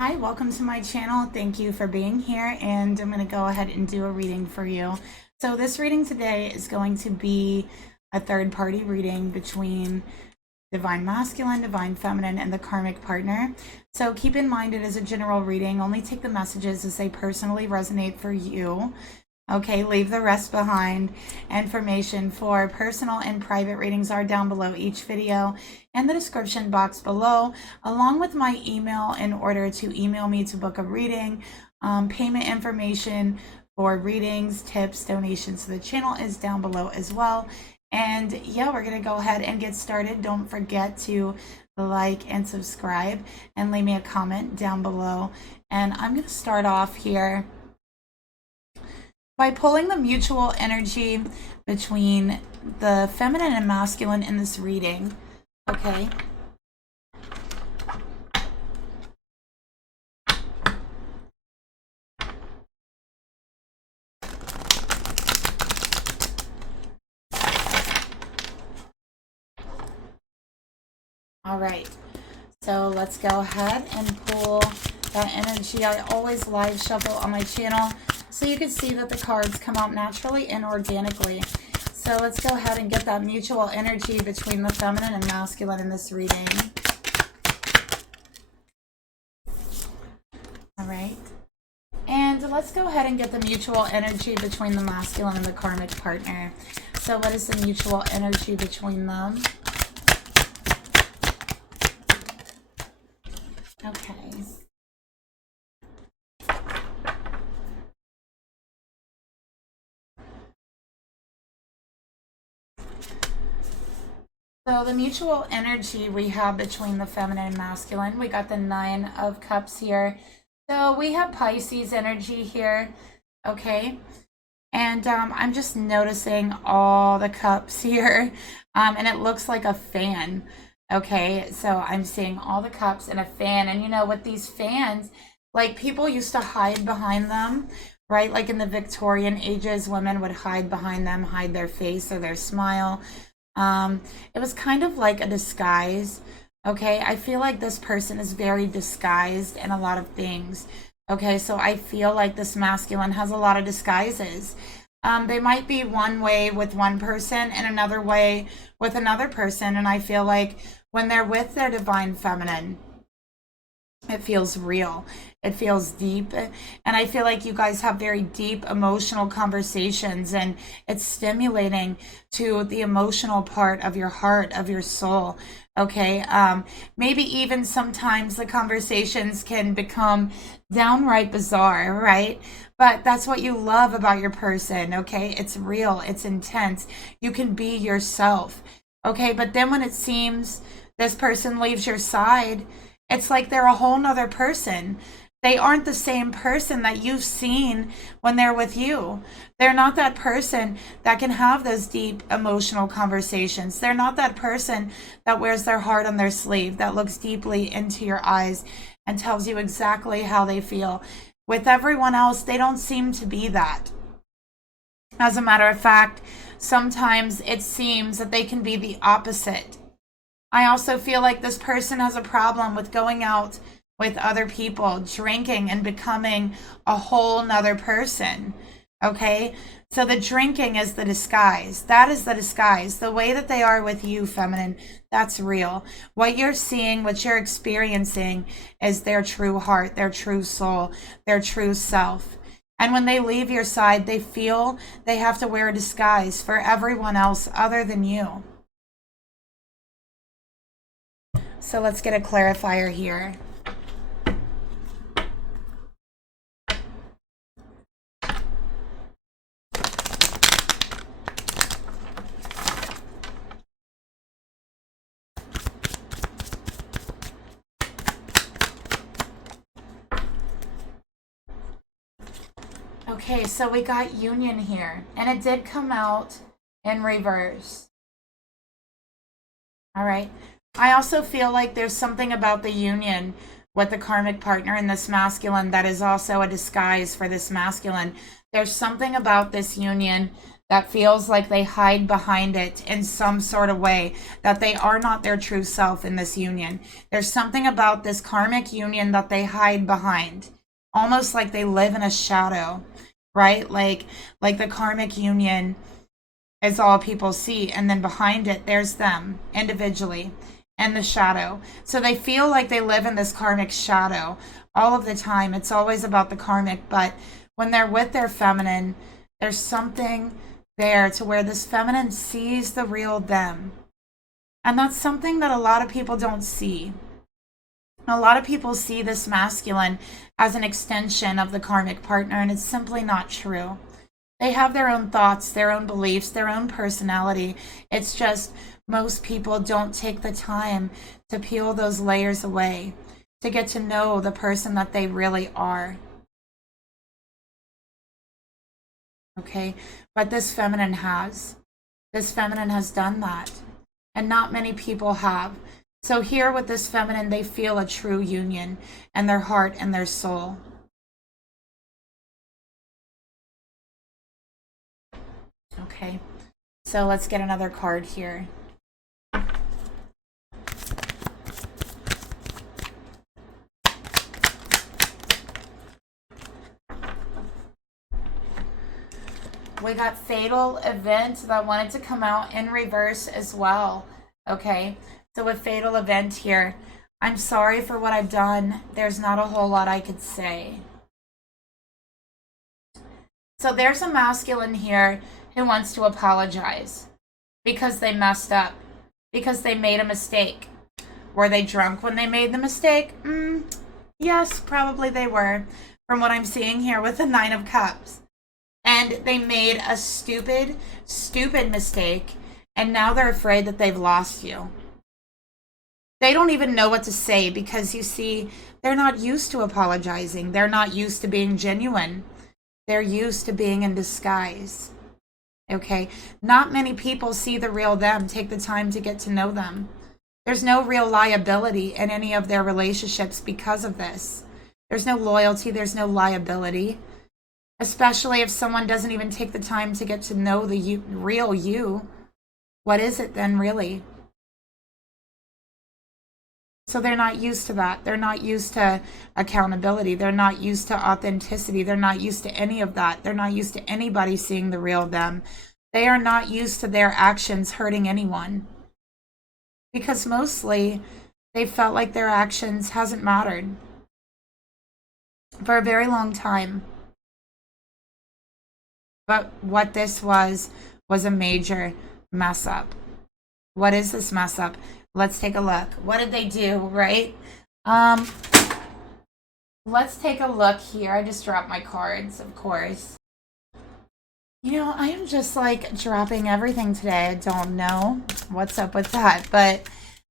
Hi, welcome to my channel. Thank you for being here, and I'm going to go ahead and do a reading for you. So this reading today is going to be a third-party reading between Divine Masculine, Divine Feminine, and the Karmic partner. So keep in mind it is a general reading. Only take the messages as they personally resonate for you. Okay, leave the rest behind. Information for personal and private readings are down below each video in the description box below, along with my email in order to email me to book a reading. Payment information for readings, tips, donations to the channel is down below as well. And yeah, we're going to go ahead and get started. Don't forget to like and subscribe and leave me a comment down below. And I'm going to start off here by pulling the mutual energy between the feminine and masculine in this reading. Okay. All right. So let's go ahead and pull that energy. I always live shuffle on my channel so you can see that the cards come out naturally and organically. So let's go ahead and get that mutual energy between the feminine and masculine in this reading. All right. And let's go ahead and get the mutual energy between the masculine and the karmic partner. So what is the mutual energy between them? Okay. So the mutual energy we have between the feminine and masculine, we got the 9 of Cups here. So we have Pisces energy here, okay? And I'm just noticing all the cups here, and it looks like a fan, okay? So I'm seeing all the cups and a fan, and you know, with these fans, like people used to hide behind them, right? Like in the Victorian ages, women would hide behind them, hide their face or their smile. It was kind of like a disguise. Okay, I feel like this person is very disguised in a lot of things. Okay, so I feel like this masculine has a lot of disguises. They might be one way with one person and another way with another person. And I feel like when they're with their divine feminine, it feels real. It feels deep. And I feel like you guys have very deep emotional conversations, and it's stimulating to the emotional part of your heart, of your soul. Okay. Maybe even sometimes the conversations can become downright bizarre, right? But that's what you love about your person. Okay. It's real. It's intense. You can be yourself. Okay. But then when it seems this person leaves your side, it's like they're a whole nother person. They aren't the same person that you've seen when they're with you. They're not that person that can have those deep emotional conversations. They're not that person that wears their heart on their sleeve, that looks deeply into your eyes and tells you exactly how they feel. With everyone else, they don't seem to be that. As a matter of fact, sometimes it seems that they can be the opposite. I also feel like this person has a problem with going out with other people, drinking, and becoming a whole nother person. Okay? So the drinking is the disguise. That is the disguise. The way that they are with you, feminine, that's real. What you're seeing, what you're experiencing is their true heart, their true soul, their true self. And when they leave your side, they feel they have to wear a disguise for everyone else other than you. So let's get a clarifier here. Okay, so we got union here, and it did come out in reverse. All right. I also feel like there's something about the union with the karmic partner and this masculine that is also a disguise for this masculine. There's something about this union that feels like they hide behind it in some sort of way, that they are not their true self in this union. There's something about this karmic union that they hide behind, almost like they live in a shadow, right? Like the karmic union is all people see, and then behind it there's them individually and the shadow. So they feel like they live in this karmic shadow all of the time. It's always about the karmic, but when they're with their feminine, there's something there to where this feminine sees the real them. And that's something that a lot of people don't see. A lot of people see this masculine as an extension of the karmic partner, and it's simply not true. They have their own thoughts, their own beliefs, their own personality. It's just most people don't take the time to peel those layers away, to get to know the person that they really are. Okay, but this feminine has. This feminine has done that, and not many people have. So here with this feminine, they feel a true union in their heart and their soul. Okay, so let's get another card here. We got fatal event that wanted to come out in reverse as well. Okay, so with fatal event here, I'm sorry for what I've done. There's not a whole lot I could say. So there's a masculine here who wants to apologize because they messed up, because they made a mistake. Were they drunk when they made the mistake? Yes, probably they were, from what I'm seeing here with the 9 of Cups. And they made a stupid mistake, and now they're afraid that they've lost you. They don't even know what to say because, you see, they're not used to apologizing. They're not used to being genuine. They're used to being in disguise. Okay? Not many people see the real them, take the time to get to know them. There's no real liability in any of their relationships because of this. There's no loyalty, there's no liability. Especially if someone doesn't even take the time to get to know the real you. What is it then, really? So they're not used to that. They're not used to accountability. They're not used to authenticity. They're not used to any of that. They're not used to anybody seeing the real them. They are not used to their actions hurting anyone. Because mostly they felt like their actions hasn't mattered for a very long time. But what this was a major mess up. What is this mess up? Let's take a look. What did they do, right? Let's take a look here. I just dropped my cards, of course. You know, I am just like dropping everything today. I don't know what's up with that, but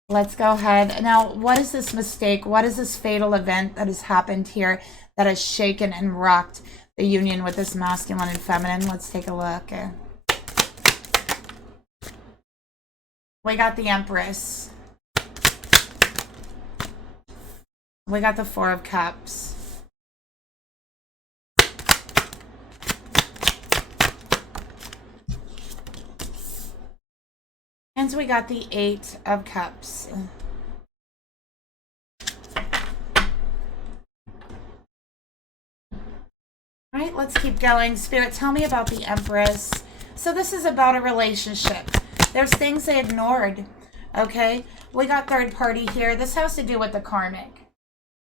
let's go ahead. Now, what is this mistake? What is this fatal event that has happened here that has shaken and rocked the union with this masculine and feminine? Let's take a look. We got the Empress. We got the 4 of Cups. And we got the 8 of Cups. All right, let's keep going. Spirit, tell me about the Empress. So this is about a relationship. There's things they ignored, okay? We got third party here. This has to do with the karmic,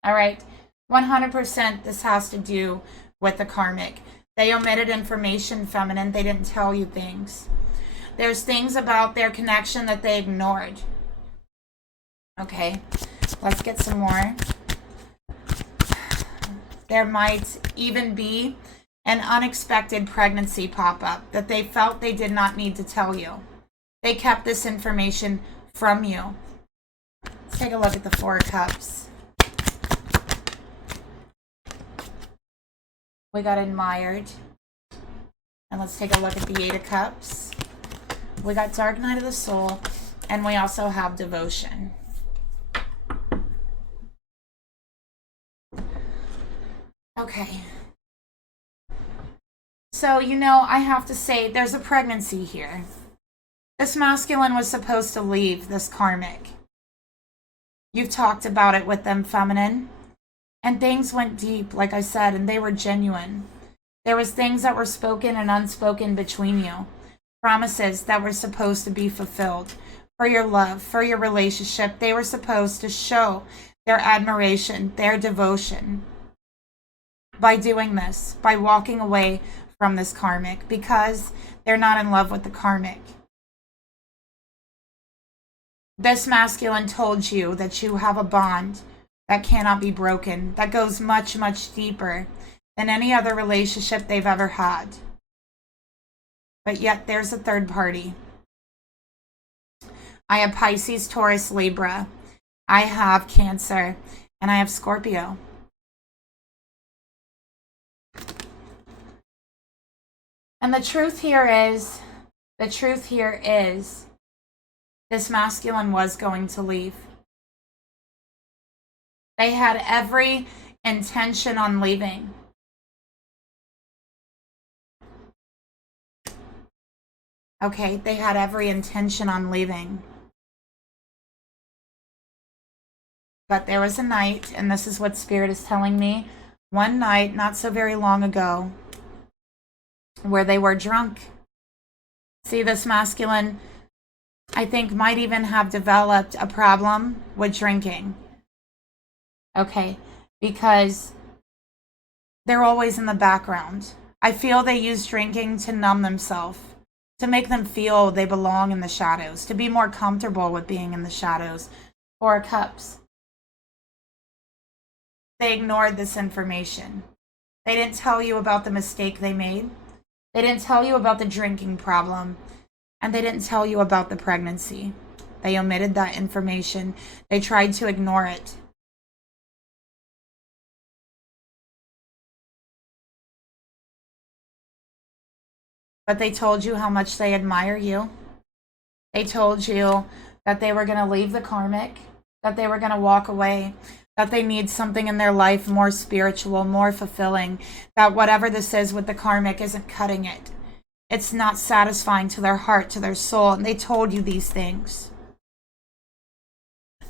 all right? 100% this has to do with the karmic. They omitted information, feminine. They didn't tell you things. There's things about their connection that they ignored. Okay, let's get some more. There might even be an unexpected pregnancy pop up that they felt they did not need to tell you. They kept this information from you. Let's take a look at the 4 of Cups. We got admired. And let's take a look at the 8 of Cups. We got Dark Night of the Soul. And we also have devotion. Okay. So, you know, I have to say there's a pregnancy here. This masculine was supposed to leave this karmic. You've talked about it with them, feminine. And things went deep, like I said, and they were genuine. There was things that were spoken and unspoken between you. Promises that were supposed to be fulfilled. For your love, for your relationship. They were supposed to show their admiration, their devotion. By doing this, by walking away from this karmic. Because they're not in love with the karmic. This masculine told you that you have a bond that cannot be broken, that goes much, much deeper than any other relationship they've ever had. But yet there's a third party. I have Pisces, Taurus, Libra. I have Cancer, and I have Scorpio. And the truth here is, this masculine was going to leave. They had every intention on leaving. Okay, they had every intention on leaving. But there was a night, and this is what Spirit is telling me, one night, not so very long ago, where they were drunk. See, this masculine, I think, might even have developed a problem with drinking. Okay, because they're always in the background. I feel they use drinking to numb themselves, to make them feel they belong in the shadows, to be more comfortable with being in the shadows. Four of Cups. They ignored this information. They didn't tell you about the mistake they made. They didn't tell you about the drinking problem. And they didn't tell you about the pregnancy. They omitted that information. They tried to ignore it. But they told you how much they admire you. They told you that they were going to leave the karmic, that they were going to walk away, that they need something in their life more spiritual, more fulfilling, that whatever this is with the karmic isn't cutting it. It's not satisfying to their heart, to their soul. And they told you these things.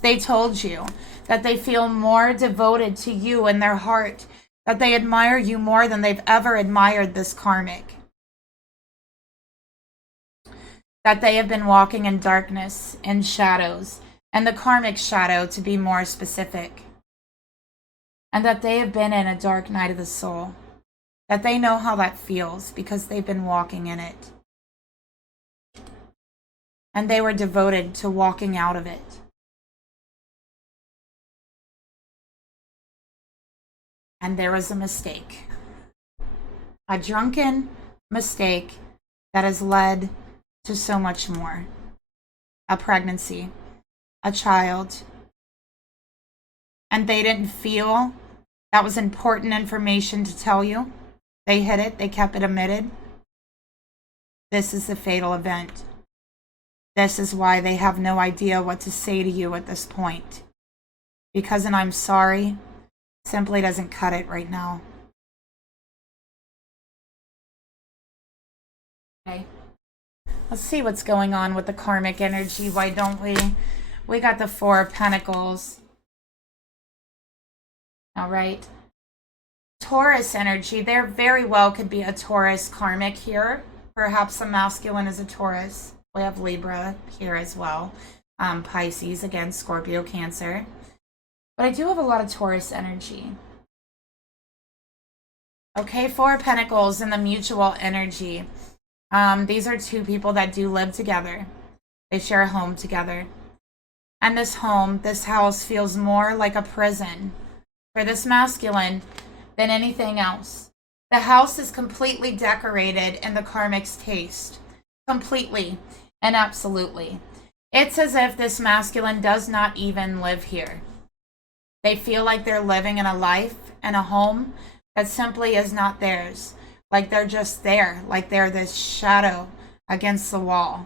They told you that they feel more devoted to you in their heart, that they admire you more than they've ever admired this karmic. That they have been walking in darkness, in shadows, and the karmic shadow to be more specific. And that they have been in a dark night of the soul. That they know how that feels because they've been walking in it. And they were devoted to walking out of it. And there was a mistake. A drunken mistake that has led to so much more. A pregnancy. A child. And they didn't feel that was important information to tell you. They hid it. They kept it omitted. This is the fatal event. This is why they have no idea what to say to you at this point. Because an I'm sorry simply doesn't cut it right now. Okay. Let's see what's going on with the karmic energy. Why don't we? We got the Four of Pentacles. All right. Taurus energy. There very well could be a Taurus karmic here. Perhaps a masculine is a Taurus. We have Libra here as well. Pisces, again, Scorpio, Cancer. But I do have a lot of Taurus energy. Okay, Four of Pentacles and the mutual energy. These are two people that do live together. They share a home together. And this home, this house feels more like a prison for this masculine than anything else. The house is completely decorated in the karmic's taste. Completely and absolutely. It's as if this masculine does not even live here. They feel like they're living in a life and a home that simply is not theirs. Like they're just there. Like they're this shadow against the wall.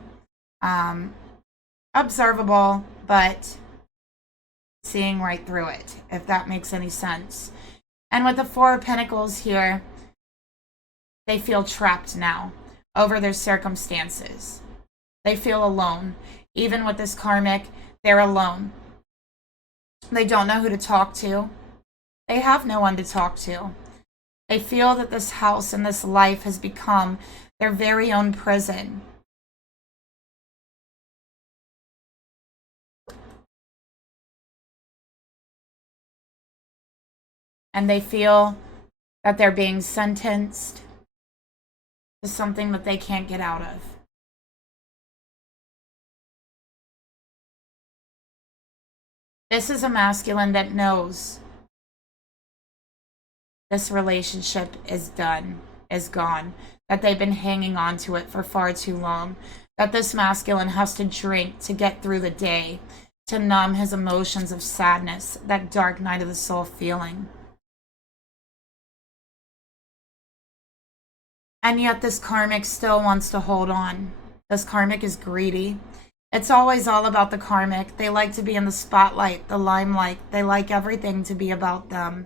Observable, but seeing right through it, if that makes any sense. And with the Four of Pentacles here, They feel trapped now over their circumstances. They feel alone. Even with this karmic, they're alone. They don't know who to talk to. They have no one to talk to. They feel that this house and this life has become their very own prison. And they feel that they're being sentenced to something that they can't get out of. This is a masculine that knows this relationship is done, is gone, that they've been hanging on to it for far too long, that this masculine has to drink to get through the day, to numb his emotions of sadness, that dark night of the soul feeling. And yet this karmic still wants to hold on. This karmic is greedy. It's always all about the karmic. They like to be in the spotlight, the limelight. They like everything to be about them.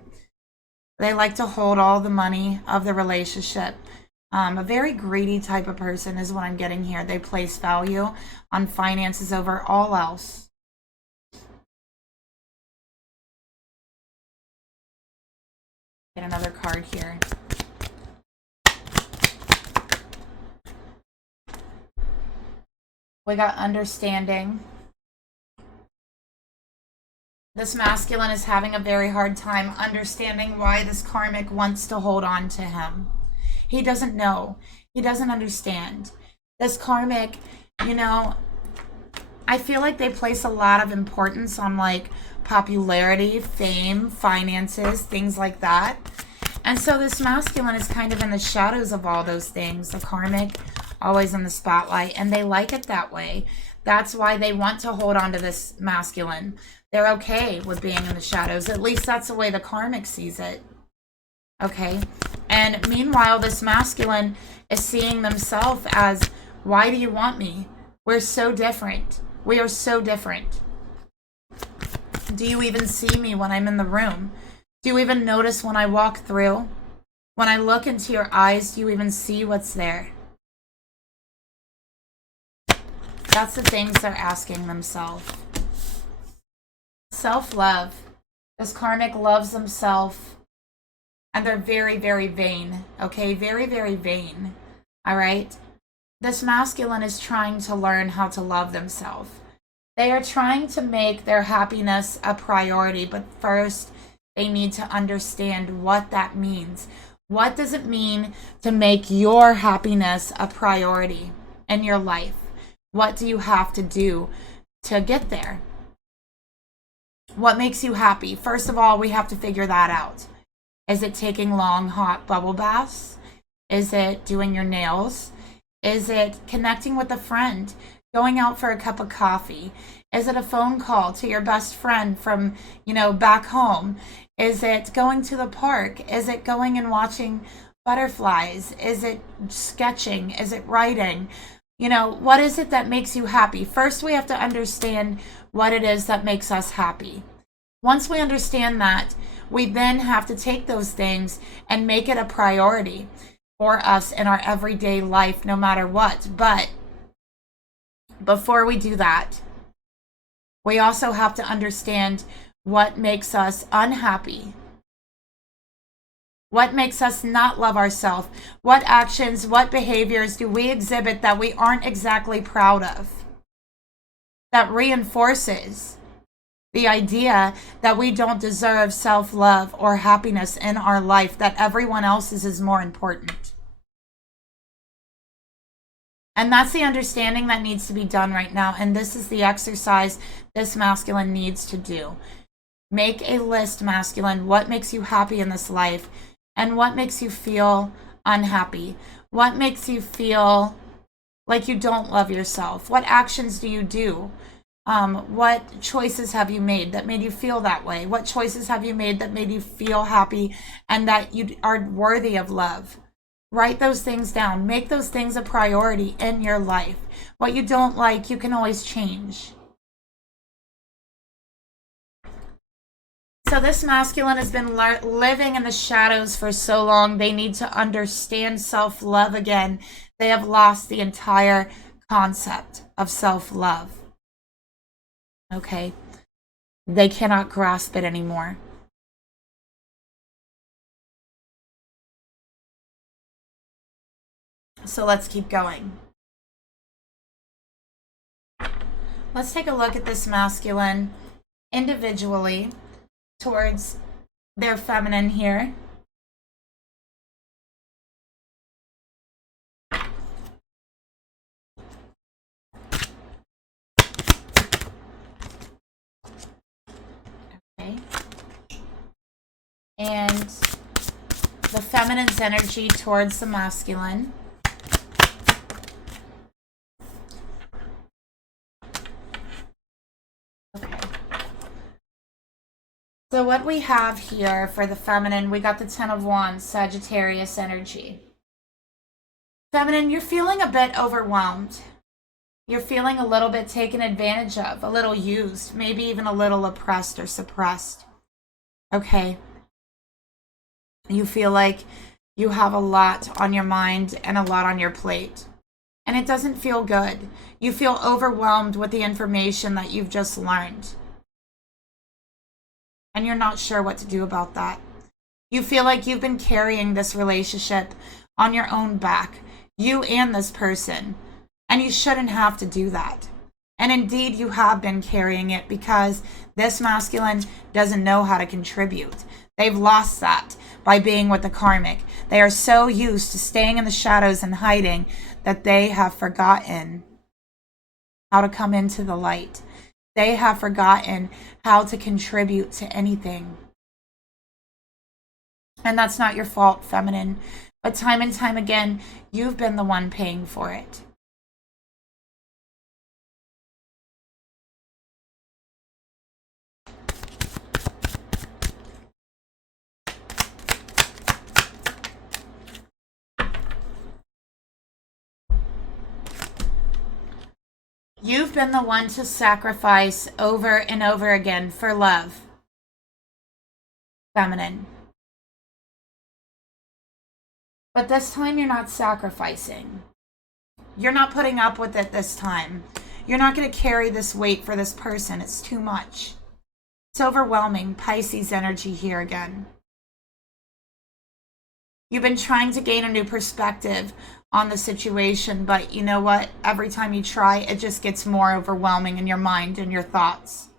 They like to hold all the money of the relationship. A very greedy type of person is what I'm getting here. They place value on finances over all else. Get another card here. We got understanding. This masculine is having a very hard time understanding why this karmic wants to hold on to him. He doesn't know. He doesn't understand. This karmic, you know, I feel like they place a lot of importance on like popularity, fame, finances, things like that. And so this masculine is kind of in the shadows of all those things. The karmic always in the spotlight, and they like it that way. That's why they want to hold on to this masculine. They're okay with being in the shadows. At least that's the way the karmic sees it. Okay? And meanwhile, this masculine is seeing themselves as, why do you want me? We're so different. We are so different. Do you even see me when I'm in the room? Do you even notice when I walk through? When I look into your eyes, do you even see what's there? That's the things they're asking themselves. Self-love. This karmic loves themselves. And they're very, very vain. Okay? Very, very vain. Alright? This masculine is trying to learn how to love themselves. They are trying to make their happiness a priority. But first, they need to understand what that means. What does it mean to make your happiness a priority in your life? What do you have to do to get there? What makes you happy? First of all, we have to figure that out. Is it taking long, hot bubble baths? Is it doing your nails? Is it connecting with a friend? Going out for a cup of coffee? Is it a phone call to your best friend from, back home? Is it going to the park? Is it going and watching butterflies? Is it sketching? Is it writing? What is it that makes you happy? First, we have to understand what it is that makes us happy. Once we understand that, we then have to take those things and make it a priority for us in our everyday life, no matter what. But before we do that, we also have to understand what makes us unhappy. What makes us not love ourselves? What actions, what behaviors do we exhibit that we aren't exactly proud of? That reinforces the idea that we don't deserve self-love or happiness in our life, that everyone else's is more important. And that's the understanding that needs to be done right now. And this is the exercise this masculine needs to do. Make a list, masculine. What makes you happy in this life? And what makes you feel unhappy? What makes you feel like you don't love yourself? What actions do you do? What choices have you made that made you feel that way? What choices have you made that made you feel happy and that you are worthy of love? Write those things down. Make those things a priority in your life. What you don't like, you can always change. So this masculine has been living in the shadows for so long. They need to understand self-love again. They have lost the entire concept of self-love. Okay? They cannot grasp it anymore. So let's keep going. Let's take a look at this masculine individually towards their feminine here. Okay. And the feminine's energy towards the masculine. So what we have here for the feminine, we got the Ten of Wands, Sagittarius energy. Feminine, you're feeling a bit overwhelmed. You're feeling a little bit taken advantage of, a little used, maybe even a little oppressed or suppressed. Okay. You feel like you have a lot on your mind and a lot on your plate. And it doesn't feel good. You feel overwhelmed with the information that you've just learned. And you're not sure what to do about that. You feel like you've been carrying this relationship on your own back, you and this person, and you shouldn't have to do that. And indeed, you have been carrying it because this masculine doesn't know how to contribute. They've lost that by being with the karmic. They are so used to staying in the shadows and hiding that they have forgotten how to come into the light. They have forgotten how to contribute to anything. And that's not your fault, feminine. But time and time again, you've been the one paying for it. You've been the one to sacrifice over and over again for love, feminine. But this time you're not sacrificing. You're not putting up with it this time. You're not going to carry this weight for this person. It's too much. It's overwhelming. Pisces energy here again. You've been trying to gain a new perspective on the situation, but you know what? Every time you try, it just gets more overwhelming in your mind and your thoughts.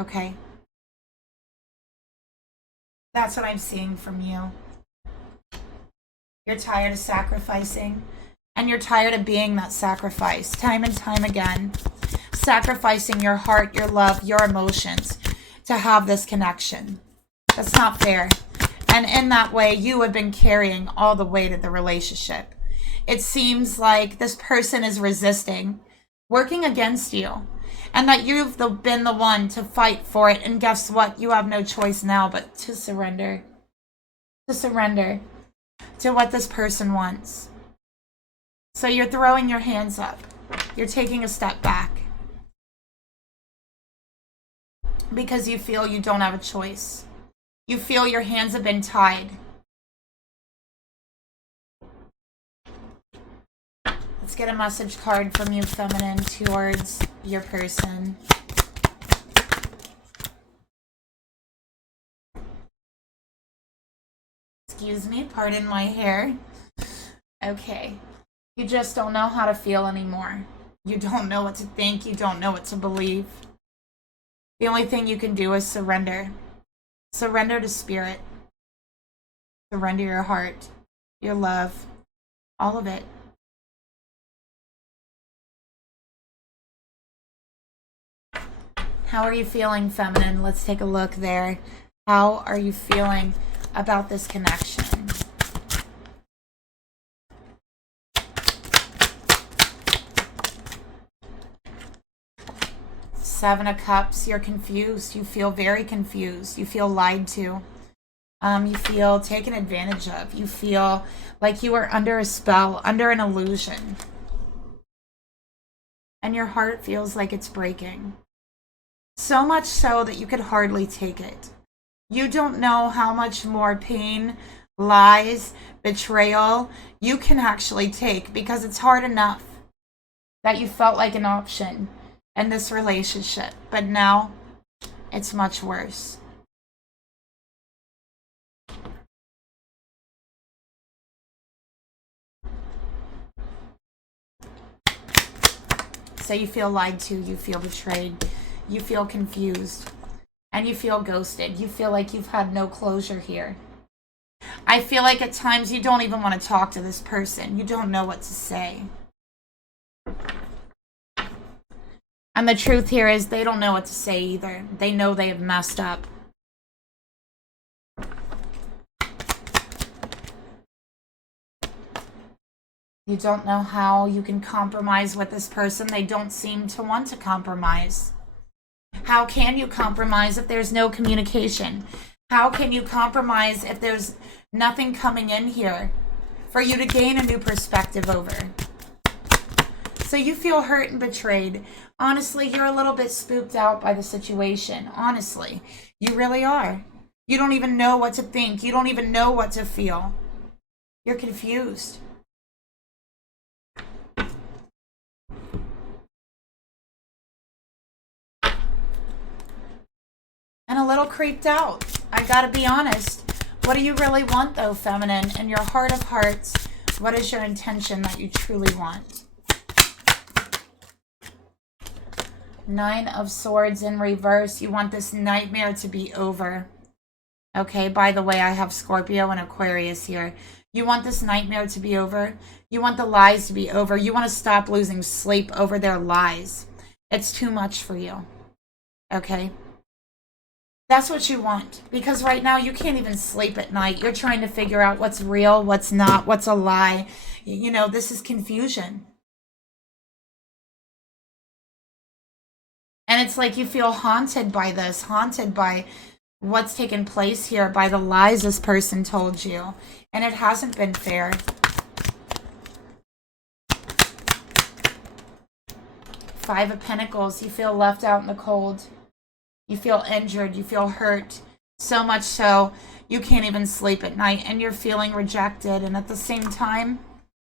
Okay? That's what I'm seeing from you. You're tired of sacrificing, and you're tired of being that sacrifice time and time again. Sacrificing your heart, your love, your emotions to have this connection. That's not fair. And in that way, you have been carrying all the weight of the relationship. It seems like this person is resisting, working against you, and that you've been the one to fight for it. And guess what? You have no choice now but to surrender. To surrender to what this person wants. So you're throwing your hands up. You're taking a step back. Because you feel you don't have a choice. You feel your hands have been tied. Let's get a message card from you, feminine, towards your person. Excuse me, pardon my hair. Okay. You just don't know how to feel anymore. You don't know what to think. You don't know what to believe. The only thing you can do is surrender. Surrender to spirit. Surrender your heart, your love, all of it. How are you feeling, feminine? Let's take a look there. How are you feeling about this connection? Seven of Cups, you're confused. You feel very confused. You feel lied to. You feel taken advantage of. You feel like you are under a spell, under an illusion. And your heart feels like it's breaking. So much so that you could hardly take it. You don't know how much more pain, lies, betrayal you can actually take, because it's hard enough that you felt like an option in this relationship, but now it's much worse. So you feel lied to, you feel betrayed, you feel confused, and you feel ghosted. You feel like you've had no closure here. I feel like at times you don't even want to talk to this person. You don't know what to say. And the truth here is they don't know what to say either. They know they have messed up. You don't know how you can compromise with this person. They don't seem to want to compromise. How can you compromise if there's no communication? How can you compromise if there's nothing coming in here for you to gain a new perspective over? So you feel hurt and betrayed. Honestly, you're a little bit spooked out by the situation. Honestly, you really are. You don't even know what to think. You don't even know what to feel. You're confused. And a little creeped out. I gotta be honest. What do you really want though, feminine? In your heart of hearts, what is your intention that you truly want? 9 of Swords in reverse. You want this nightmare to be over. Okay, by the way, I have Scorpio and Aquarius here. You want this nightmare to be over. You want the lies to be over. You want to stop losing sleep over their lies. It's too much for you. Okay? That's what you want, because right now you can't even sleep at night. You're trying to figure out what's real, what's not, what's a lie. You know, this is confusion. And it's like you feel haunted by this, haunted by what's taken place here, by the lies this person told you. And it hasn't been fair. Five of Pentacles. You feel left out in the cold. You feel injured, you feel hurt, so much so you can't even sleep at night, and you're feeling rejected, and at the same time,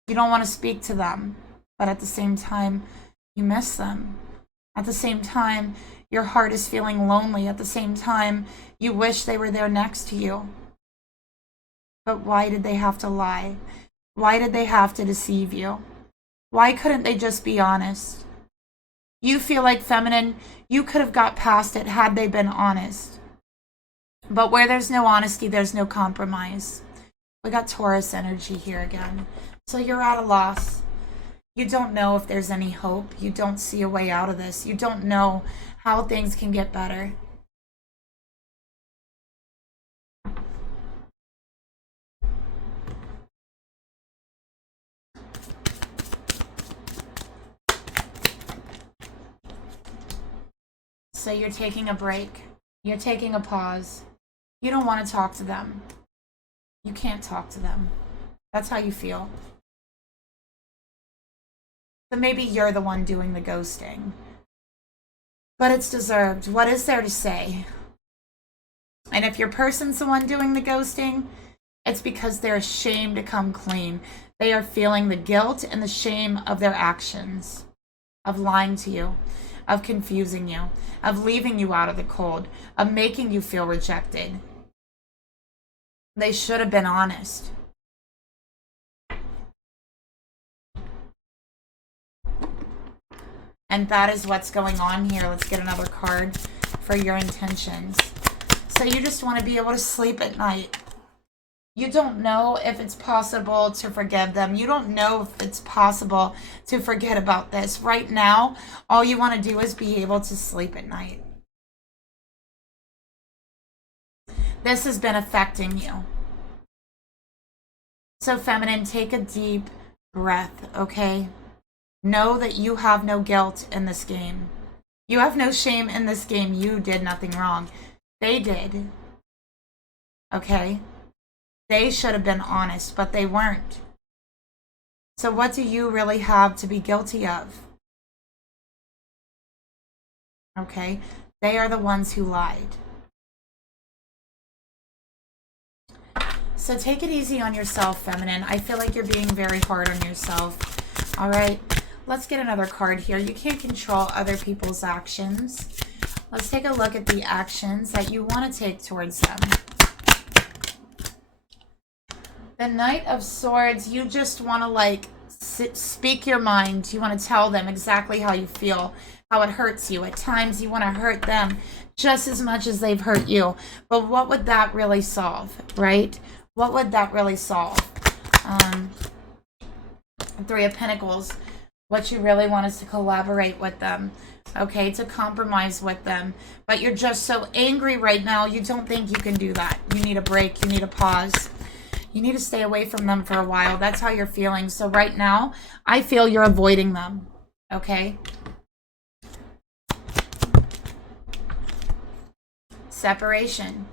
you don't want to speak to them, but at the same time, you miss them. At the same time, your heart is feeling lonely. At the same time, you wish they were there next to you. But why did they have to lie? Why did they have to deceive you? Why couldn't they just be honest? You feel like, feminine, you could have got past it had they been honest. But where there's no honesty, there's no compromise. We got Taurus energy here again. So you're at a loss. You don't know if there's any hope. You don't see a way out of this. You don't know how things can get better. So you're taking a break. You're taking a pause. You don't want to talk to them. You can't talk to them. That's how you feel. So maybe you're the one doing the ghosting. But it's deserved. What is there to say? And if your person's the one doing the ghosting, it's because they're ashamed to come clean. They are feeling the guilt and the shame of their actions, of lying to you, of confusing you, of leaving you out of the cold, of making you feel rejected. They should have been honest. And that is what's going on here. Let's get another card for your intentions. So you just want to be able to sleep at night. You don't know if it's possible to forgive them. You don't know if it's possible to forget about this. Right now, all you want to do is be able to sleep at night. This has been affecting you. So feminine, take a deep breath, okay? Know that you have no guilt in this game. You have no shame in this game. You did nothing wrong. They did. Okay? They should have been honest, but they weren't. So what do you really have to be guilty of? Okay? They are the ones who lied. So take it easy on yourself, feminine. I feel like you're being very hard on yourself. All right, let's get another card here. You can't control other people's actions. Let's take a look at the actions that you want to take towards them. The Knight of Swords, you just want to like speak your mind. You want to tell them exactly how you feel, how it hurts you. At times you want to hurt them just as much as they've hurt you. But what would that really solve, right? What would that really solve? Three of Pentacles. What you really want is to collaborate with them. Okay, to compromise with them. But you're just so angry right now, you don't think you can do that. You need a break. You need a pause. You need to stay away from them for a while. That's how you're feeling. So right now, I feel you're avoiding them. Okay? Separation.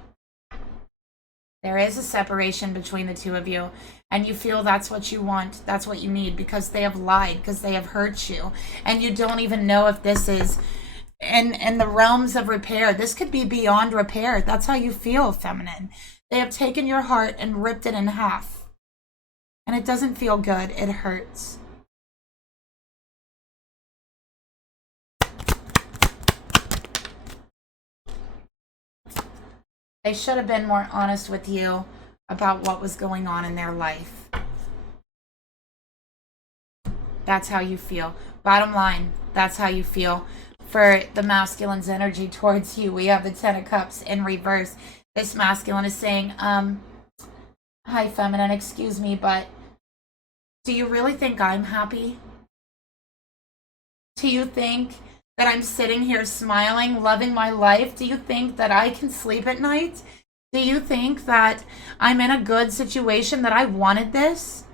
There is a separation between the two of you, and you feel that's what you want, that's what you need, because they have lied, because they have hurt you, and you don't even know if this is in the realms of repair. This could be beyond repair. That's how you feel, feminine. They have taken your heart and ripped it in half, and it doesn't feel good. It hurts. They should have been more honest with you about what was going on in their life. That's how you feel. Bottom line, that's how you feel. For the masculine's energy towards you, we have the Ten of Cups in reverse. This masculine is saying, hi, feminine, excuse me, but do you really think I'm happy? Do you think that I'm sitting here smiling, loving my life? Do you think that I can sleep at night? Do you think that I'm in a good situation, that I wanted this?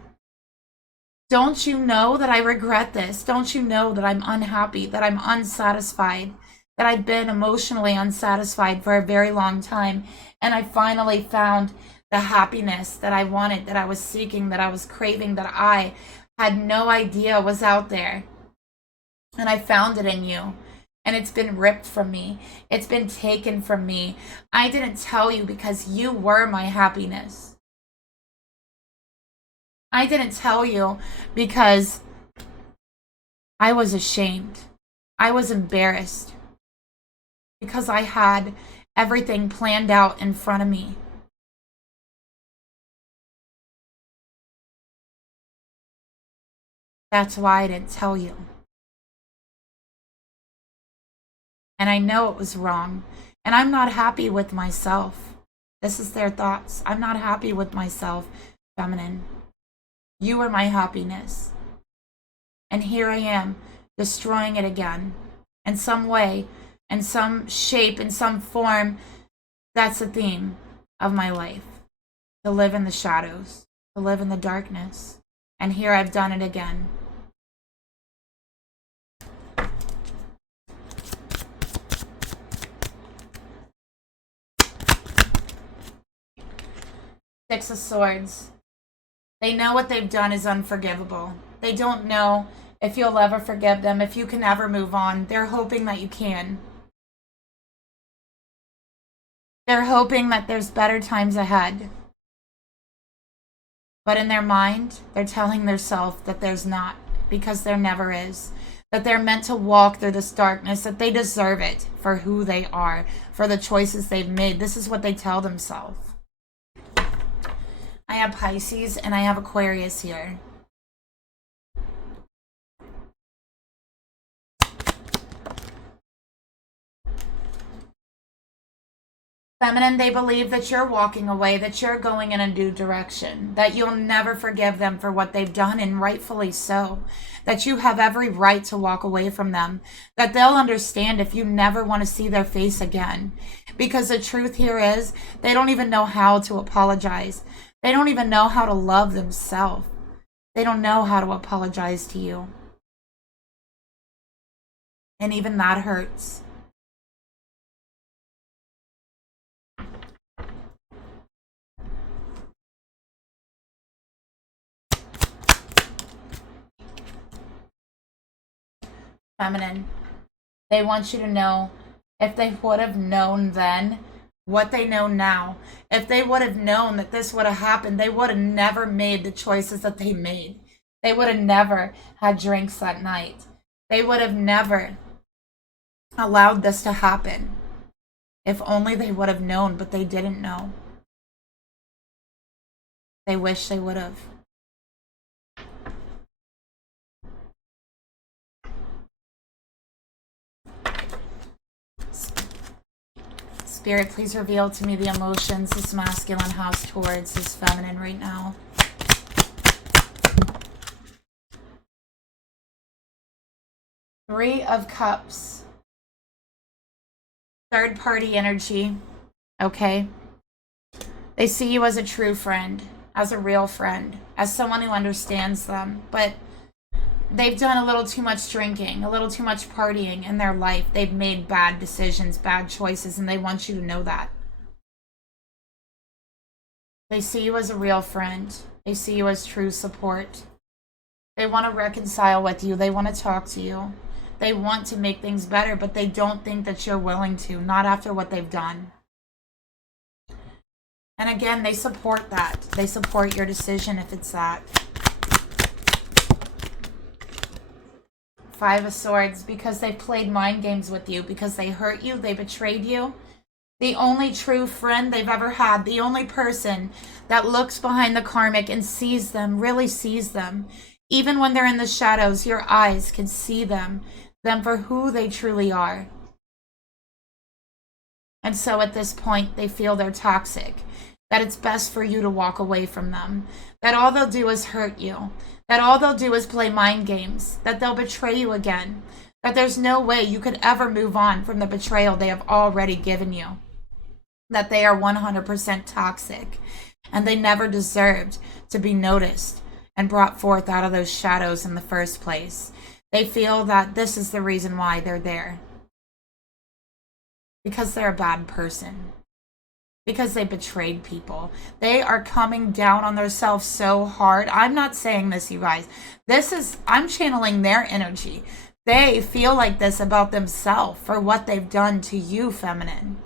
Don't you know that I regret this? Don't you know that I'm unhappy, that I'm unsatisfied, that I've been emotionally unsatisfied for a very long time, and I finally found the happiness that I wanted, that I was seeking, that I was craving, that I had no idea was out there? And I found it in you. And it's been ripped from me. It's been taken from me. I didn't tell you because you were my happiness. I didn't tell you because I was ashamed. I was embarrassed. Because I had everything planned out in front of me. That's why I didn't tell you. And I know it was wrong. And I'm not happy with myself. This is their thoughts. I'm not happy with myself, feminine. You were my happiness. And here I am, destroying it again. In some way, in some shape, in some form. That's the theme of my life. To live in the shadows. To live in the darkness. And here I've done it again. Six of Swords. They know what they've done is unforgivable. They don't know if you'll ever forgive them, if you can ever move on. They're hoping that you can. They're hoping that there's better times ahead. But in their mind, they're telling themselves that there's not, because there never is. That they're meant to walk through this darkness, that they deserve it for who they are, for the choices they've made. This is what they tell themselves. I have Pisces and I have Aquarius here. Feminine, they believe that you're walking away, that you're going in a new direction, that you'll never forgive them for what they've done, and rightfully so. That you have every right to walk away from them, that they'll understand if you never want to see their face again. Because the truth here is, they don't even know how to apologize. They don't even know how to love themselves. They don't know how to apologize to you. And even that hurts. Feminine, they want you to know if they would have known then what they know now, if they would have known that this would have happened, they would have never made the choices that they made. They would have never had drinks that night. They would have never allowed this to happen. If only they would have known, but they didn't know. They wish they would have. Spirit, please reveal to me the emotions this masculine has towards his feminine right now. Three of Cups. Third party energy. Okay. They see you as a true friend, as a real friend, as someone who understands them. But they've done a little too much drinking, a little too much partying in their life. They've made bad decisions, bad choices, and they want you to know that. They see you as a real friend. They see you as true support. They want to reconcile with you. They want to talk to you. They want to make things better, but they don't think that you're willing to, not after what they've done. And again, they support that. They support your decision if it's that. Five of Swords, because they played mind games with you, because they hurt you, they betrayed you. The only true friend they've ever had, the only person that looks behind the karmic and sees them, really sees them. Even when they're in the shadows, your eyes can see them for who they truly are. And so at this point, they feel they're toxic, that it's best for you to walk away from them, that all they'll do is hurt you, that all they'll do is play mind games, that they'll betray you again, that there's no way you could ever move on from the betrayal they have already given you, that they are 100% toxic, and they never deserved to be noticed and brought forth out of those shadows in the first place. They feel that this is the reason why they're there. Because they're a bad person. Because they betrayed people. They are coming down on themselves so hard. I'm not saying this, you guys. I'm channeling their energy. They feel like this about themselves for what they've done to you, feminine.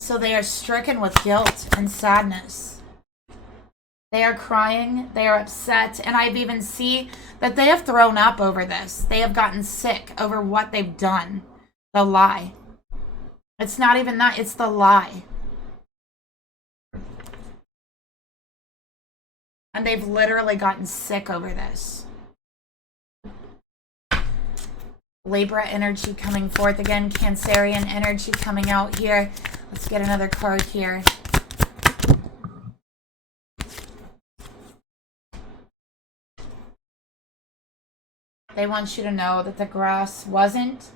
So they are stricken with guilt and sadness. They are crying, they are upset, and I've even seen that they have thrown up over this. They have gotten sick over what they've done. The lie. It's not even that, it's the lie. And they've literally gotten sick over this. Libra energy coming forth again. Cancerian energy coming out here. Let's get another card here. They want you to know that the grass wasn't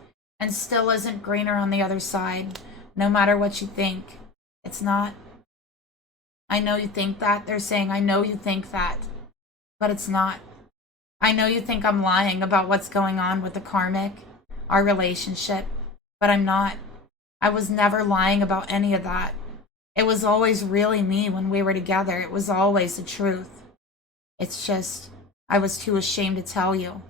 and still isn't greener on the other side. No matter what you think, it's not. I know you think that. They're saying, I know you think that, but it's not. I know you think I'm lying about what's going on with the karmic, our relationship, but I'm not. I was never lying about any of that. It was always really me when we were together. It was always the truth. It's just, I was too ashamed to tell you.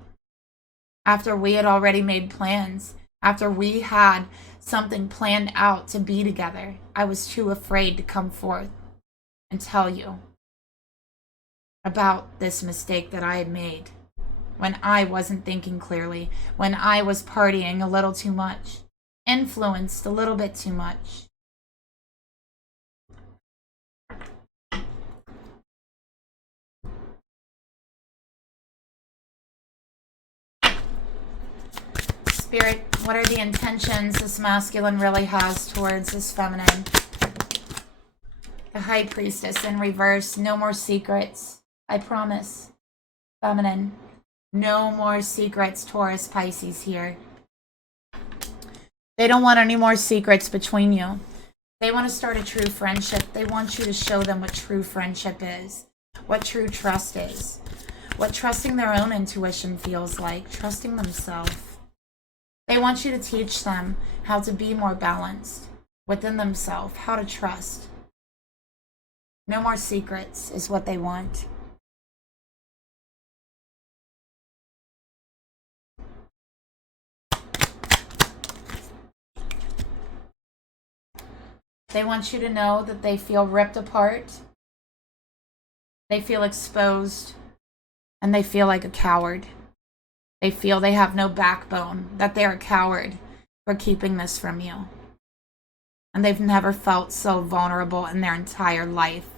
After we had already made plans, after we had something planned out to be together, I was too afraid to come forth and tell you about this mistake that I had made when I wasn't thinking clearly, when I was partying a little too much, influenced a little bit too much. Spirit, what are the intentions this masculine really has towards this feminine? The High Priestess in reverse. No more secrets. I promise. Feminine. No more secrets, Taurus, Pisces here. They don't want any more secrets between you. They want to start a true friendship. They want you to show them what true friendship is. What true trust is. What trusting their own intuition feels like. Trusting themselves. They want you to teach them how to be more balanced within themselves, how to trust. No more secrets is what they want. They want you to know that they feel ripped apart. They feel exposed. And they feel like a coward. They feel they have no backbone, that they're a coward for keeping this from you. And they've never felt so vulnerable in their entire life.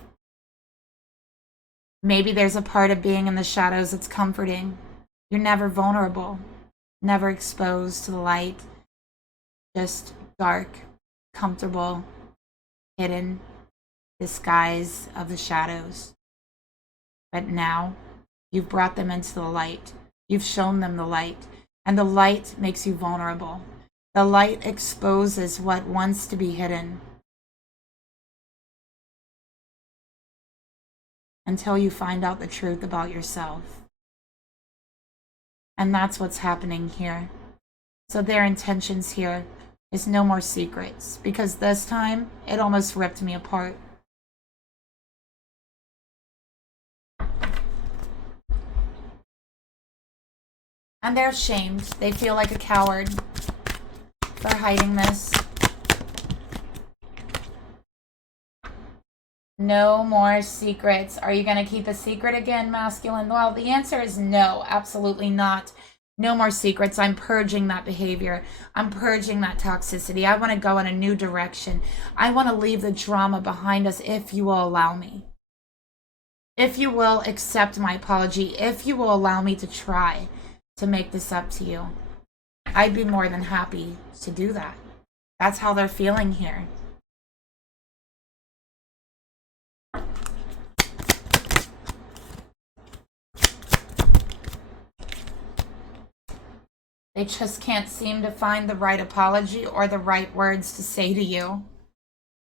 Maybe there's a part of being in the shadows that's comforting. You're never vulnerable, never exposed to the light, just dark, comfortable, hidden, disguise of the shadows. But now, you've brought them into the light. You've shown them the light. And the light makes you vulnerable. The light exposes what wants to be hidden. Until you find out the truth about yourself. And that's what's happening here. So their intentions here is no more secrets. Because this time, it almost ripped me apart. And they're ashamed. They feel like a coward for hiding this. No more secrets. Are you going to keep a secret again, masculine? Well, the answer is no, absolutely not. No more secrets. I'm purging that behavior. I'm purging that toxicity. I want to go in a new direction. I want to leave the drama behind us if you will allow me. If you will accept my apology. If you will allow me to try to make this up to you. I'd be more than happy to do that. That's how they're feeling here. They just can't seem to find the right apology or the right words to say to you.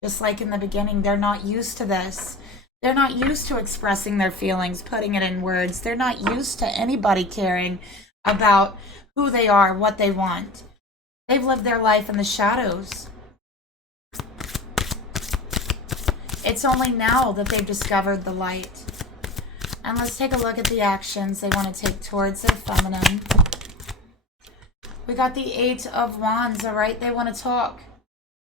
Just like in the beginning, they're not used to this. They're not used to expressing their feelings, putting it in words. They're not used to anybody caring about who they are, what they want. They've lived their life in the shadows. It's only now that they've discovered the light. And let's take a look at the actions they want to take towards their feminine. We got the 8 of Wands, all right? They want to talk.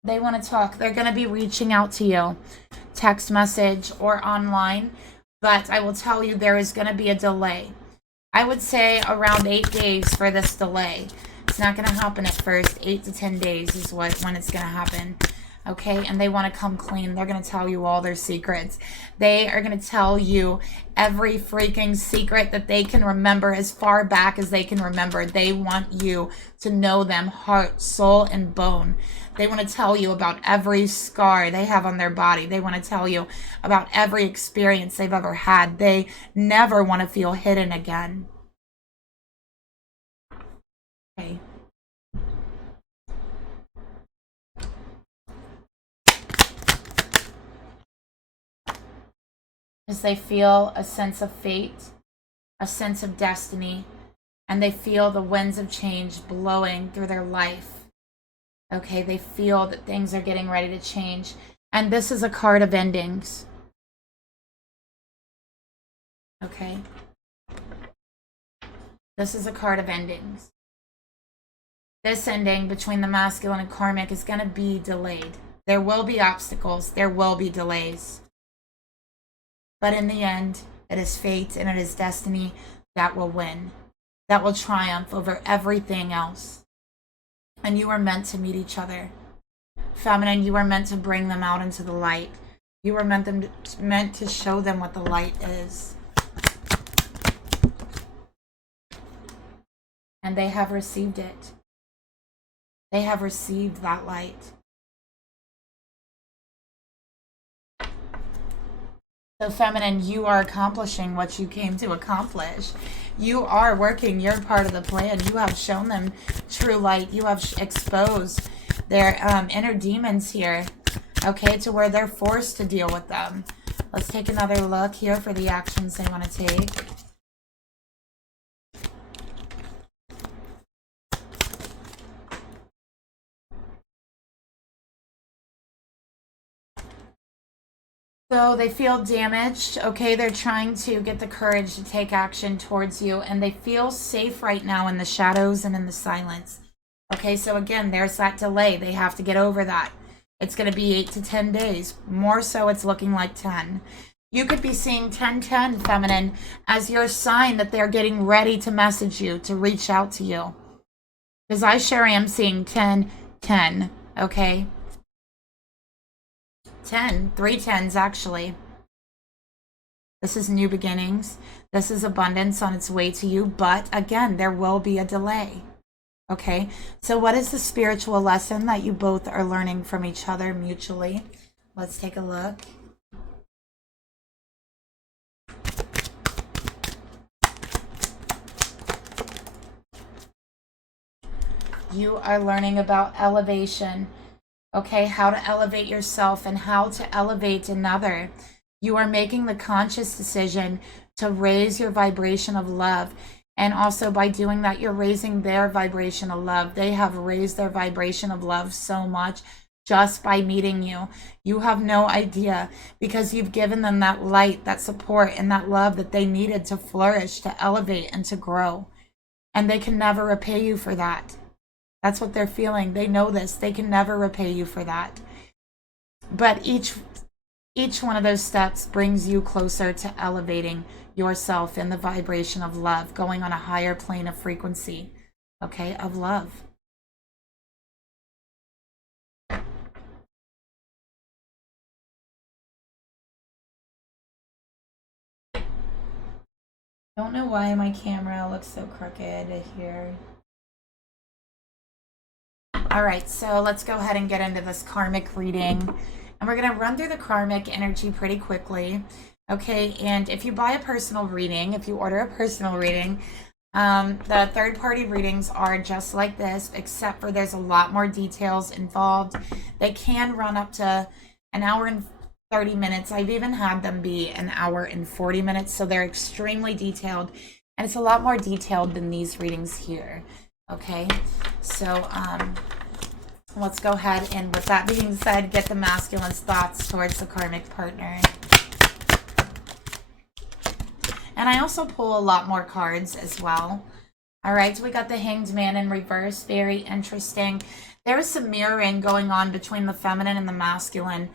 They want to talk. They're going to be reaching out to you, text message or online. But I will tell you there is going to be a delay. I would say around 8 days for this delay. It's not going to happen at first. 8 to 10 days is when it's going to happen. Okay, and they want to come clean. They're going to tell you all their secrets. They are going to tell you every freaking secret that they can remember as far back as they can remember. They want you to know them heart, soul, and bone. They want to tell you about every scar they have on their body. They want to tell you about every experience they've ever had. They never want to feel hidden again. Okay. As they feel a sense of fate, a sense of destiny, and they feel the winds of change blowing through their life. Okay, they feel that things are getting ready to change. And this is a card of endings. Okay. This is a card of endings. This ending between the masculine and karmic is going to be delayed. There will be obstacles. There will be delays. But in the end, it is fate and it is destiny that will win. That will triumph over everything else. And you are meant to meet each other. Feminine, you are meant to bring them out into the light. You are meant to show them what the light is. And they have received it. They have received that light. So feminine, you are accomplishing what you came to accomplish. You are working your part of the plan. You have shown them true light. You have exposed their inner demons here, okay, to where they're forced to deal with them. Let's take another look here for the actions they want to take. So they feel damaged, okay? They're trying to get the courage to take action towards you, and they feel safe right now in the shadows and in the silence. Okay, so again, there's that delay. They have to get over that. It's going to be 8 to 10 days. More so, it's looking like 10. You could be seeing 1010 feminine as your sign that they're getting ready to message you, to reach out to you. Because I sure am seeing 1010, okay? 10, 3 10s actually. This is new beginnings. This is abundance on its way to you. But again, there will be a delay. Okay, so what is the spiritual lesson that you both are learning from each other mutually? Let's take a look. You are learning about elevation. Okay, how to elevate yourself and how to elevate another. You are making the conscious decision to raise your vibration of love. And also by doing that, you're raising their vibration of love. They have raised their vibration of love so much just by meeting you. You have no idea, because you've given them that light, that support, and that love that they needed to flourish, to elevate, and to grow. And they can never repay you for that. That's what they're feeling. They know this. They can never repay you for that. But each one of those steps brings you closer to elevating yourself in the vibration of love, going on a higher plane of frequency, okay, of love. Don't know why my camera looks so crooked here. All right, so let's go ahead and get into this karmic reading. And we're going to run through the karmic energy pretty quickly. Okay, and if you buy a personal reading, if you order a personal reading, the third-party readings are just like this, except for there's a lot more details involved. They can run up to an hour and 30 minutes. I've even had them be an hour and 40 minutes, so they're extremely detailed. And it's a lot more detailed than these readings here. Okay, so let's go ahead and, with that being said, get the masculine's thoughts towards the karmic partner. And I also pull a lot more cards as well. All right, so we got the Hanged Man in reverse. Very interesting. There is some mirroring going on between the feminine and the masculine.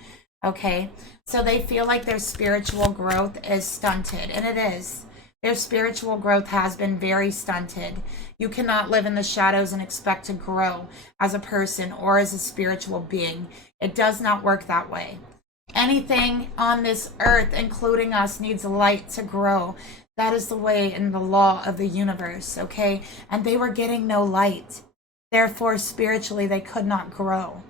Okay, so they feel like their spiritual growth is stunted, and it is. Their spiritual growth has been very stunted. You cannot live in the shadows and expect to grow as a person or as a spiritual being. It does not work that way. Anything on this earth, including us, needs light to grow. That is the way in the law of the universe, okay? And they were getting no light. Therefore, spiritually, they could not grow.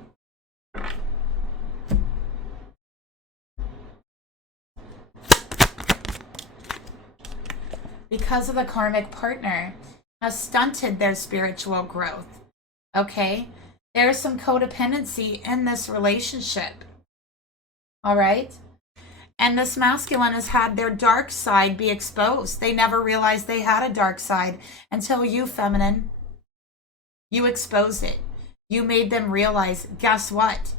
Because of the karmic partner has stunted their spiritual growth, okay? There's some codependency in this relationship. All right. And this masculine has had their dark side be exposed. They never realized they had a dark side until you, feminine. You exposed it. You made them realize, guess what?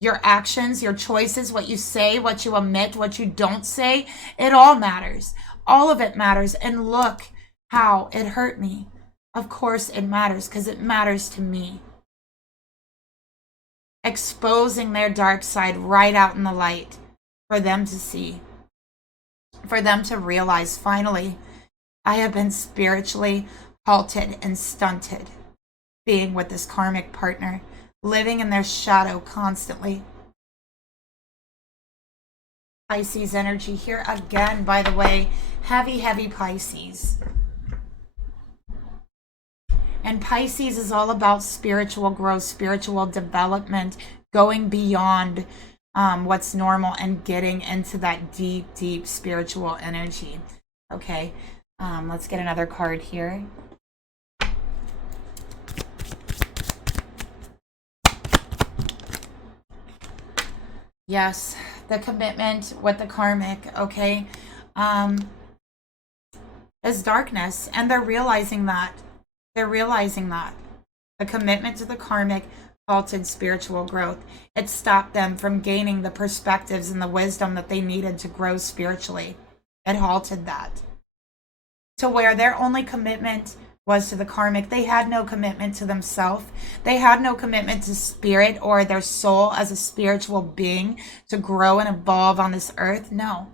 Your actions, your choices, what you say, what you omit, what you don't say, it all matters. All of it matters. And look how it hurt me. Of course it matters, because it matters to me. Exposing their dark side right out in the light for them to see, for them to realize, finally, I have been spiritually halted and stunted being with this karmic partner, living in their shadow constantly. Pisces energy here again, by the way, heavy, heavy Pisces. And Pisces is all about spiritual growth, spiritual development, going beyond what's normal and getting into that deep, deep spiritual energy. Okay, let's get another card here. Yes, the commitment with the karmic, okay, is darkness, and they're realizing that. They're realizing that. The commitment to the karmic halted spiritual growth. It stopped them from gaining the perspectives and the wisdom that they needed to grow spiritually. It halted that. To where their only commitment was to the karmic. They had no commitment to themselves. They had no commitment to spirit or their soul as a spiritual being to grow and evolve on this earth. No.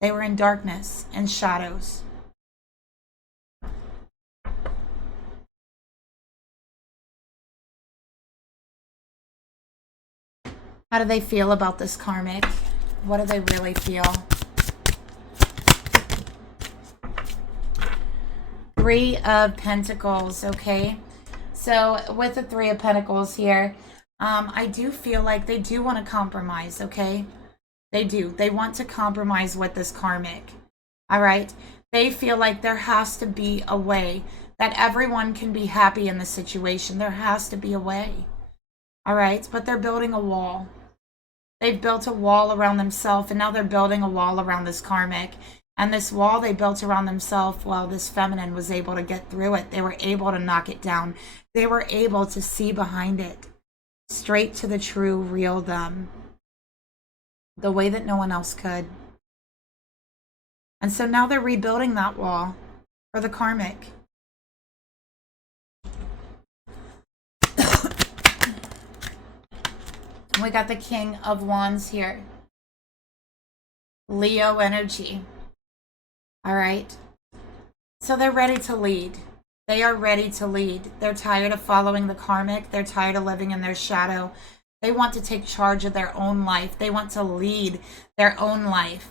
They were in darkness and shadows. How do they feel about this karmic? What do they really feel? Three of Pentacles, okay? So with the Three of Pentacles here, I do feel like they do want to compromise, okay? They do. They want to compromise with this karmic, all right? They feel like there has to be a way that everyone can be happy in the situation. There has to be a way, all right? But they're building a wall. They've built a wall around themselves, and now they're building a wall around this karmic. And this wall they built around themselves, well, this feminine was able to get through it. They were able to knock it down. They were able to see behind it, straight to the true, real them, the way that no one else could. And so now they're rebuilding that wall for the karmic. We got the King of Wands here. Leo energy. All right. So they're ready to lead. They are ready to lead. They're tired of following the karmic. They're tired of living in their shadow. They want to take charge of their own life. They want to lead their own life.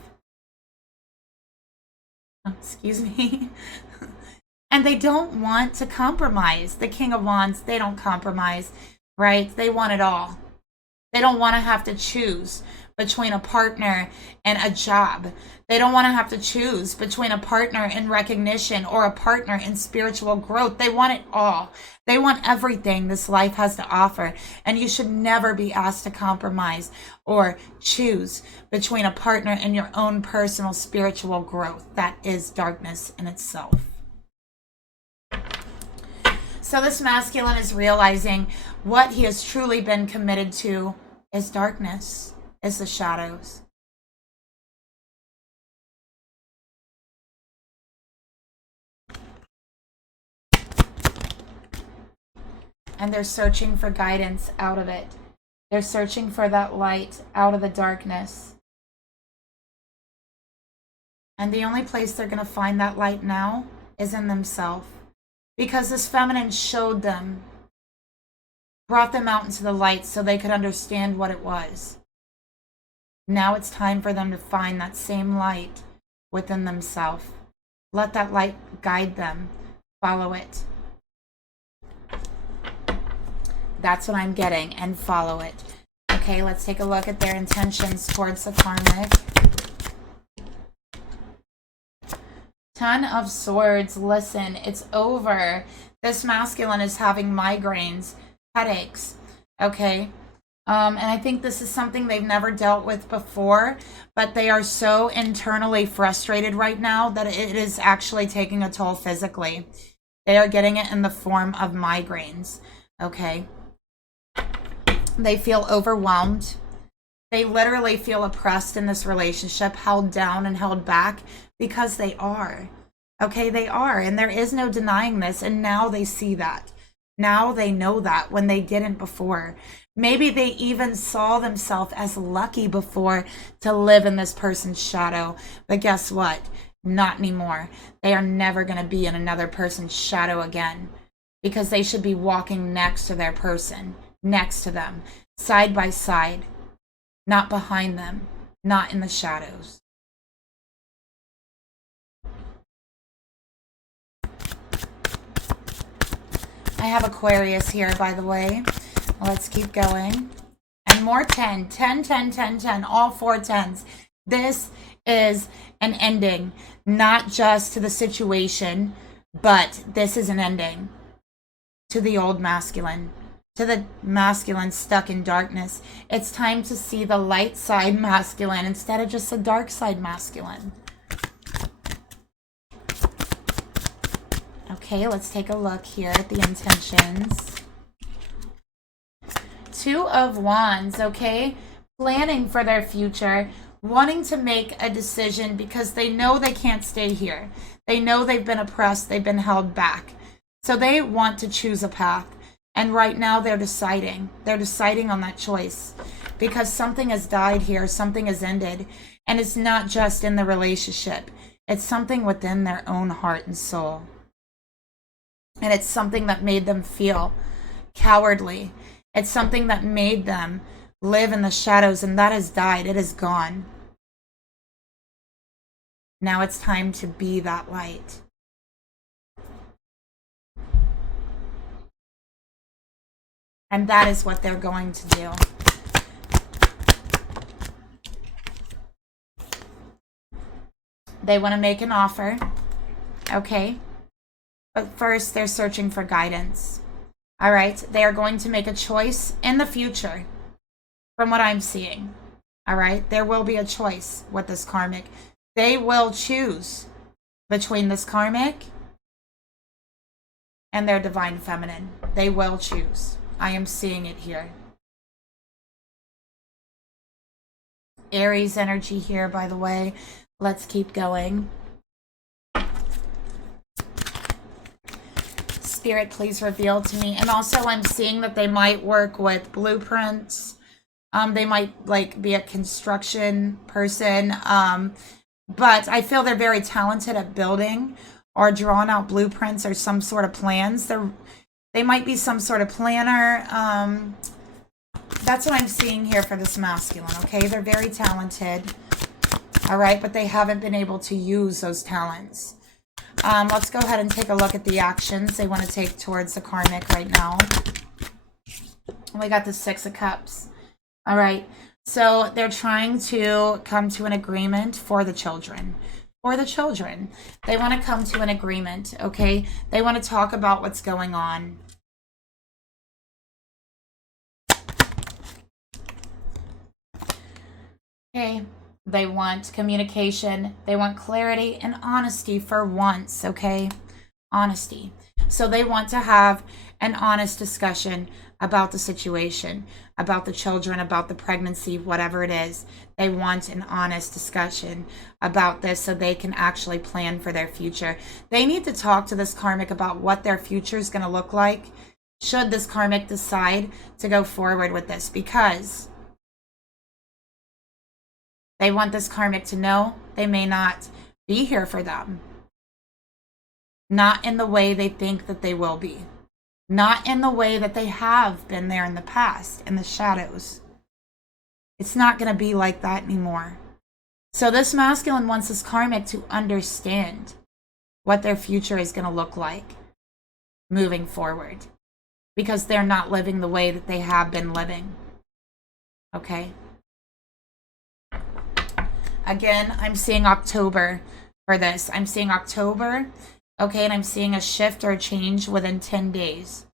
Excuse me. And they don't want to compromise. The King of Wands, they don't compromise, right? They want it all. They don't want to have to choose between a partner and a job. They don't want to have to choose between a partner in recognition or a partner in spiritual growth. They want it all. They want everything this life has to offer. And you should never be asked to compromise or choose between a partner and your own personal spiritual growth. That is darkness in itself. So this masculine is realizing what he has truly been committed to is darkness, is the shadows. And they're searching for guidance out of it. They're searching for that light out of the darkness. And the only place they're going to find that light now is in themselves. Because this feminine showed them, brought them out into the light so they could understand what it was. Now it's time for them to find that same light within themselves. Let that light guide them. Follow it. That's what I'm getting, and follow it. Okay, let's take a look at their intentions towards the karmic. Ten of Swords. Listen, it's over. This masculine is having migraines, headaches, okay? And I think this is something they've never dealt with before, but they are so internally frustrated right now that it is actually taking a toll physically. They are getting it in the form of migraines, okay? They feel overwhelmed. They literally feel oppressed in this relationship, held down and held back, because they are. Okay, they are. And there is no denying this. And now they see that. Now they know that when they didn't before. Maybe they even saw themselves as lucky before to live in this person's shadow. But guess what? Not anymore. They are never going to be in another person's shadow again. Because they should be walking next to their person. Next to them. Side by side. Not behind them. Not in the shadows. I have Aquarius here, by the way. Let's keep going. And more 10. 10, 10, 10, 10. All 4 10s. This is an ending. Not just to the situation, but this is an ending to the old masculine. To the masculine stuck in darkness. It's time to see the light side masculine instead of just the dark side masculine. Okay, let's take a look here at the intentions. 2 of Wands, okay? Planning for their future, wanting to make a decision because they know they can't stay here. They know they've been oppressed, they've been held back. So they want to choose a path. And right now they're deciding. They're deciding on that choice because something has died here, something has ended. And it's not just in the relationship. It's something within their own heart and soul. And it's something that made them feel cowardly. It's something that made them live in the shadows, and that has died. It is gone. Now it's time to be that light. And that is what they're going to do. They want to make an offer, okay? But first, they're searching for guidance. All right? They are going to make a choice in the future, from what I'm seeing. All right? There will be a choice with this karmic. They will choose between this karmic and their divine feminine. They will choose. I am seeing it here. Aries energy here, by the way. Let's keep going. Spirit, please reveal to me. And also I'm seeing that they might work with blueprints. They might be a construction person. But I feel they're very talented at building or drawing out blueprints or some sort of plans. They might be some sort of planner. That's what I'm seeing here for this masculine, okay? They're very talented, all right? But they haven't been able to use those talents. Let's go ahead and take a look at the actions they want to take towards the karmic right now. We got the 6 of Cups. All right. So they're trying to come to an agreement for the children. For the children. They want to come to an agreement, okay? They want to talk about what's going on. Okay. They want communication. They want clarity and honesty for once, okay? Honesty. So they want to have an honest discussion about the situation, about the children, about the pregnancy, whatever it is. They want an honest discussion about this so they can actually plan for their future. They need to talk to this karmic about what their future is going to look like should this karmic decide to go forward with this, because they want this karmic to know they may not be here for them. Not in the way they think that they will be. Not in the way that they have been there in the past, in the shadows. It's not going to be like that anymore. So this masculine wants this karmic to understand what their future is going to look like moving forward, because they're not living the way that they have been living. Okay? Again, I'm seeing October for this. I'm seeing October. Okay, and I'm seeing a shift or a change within 10 days.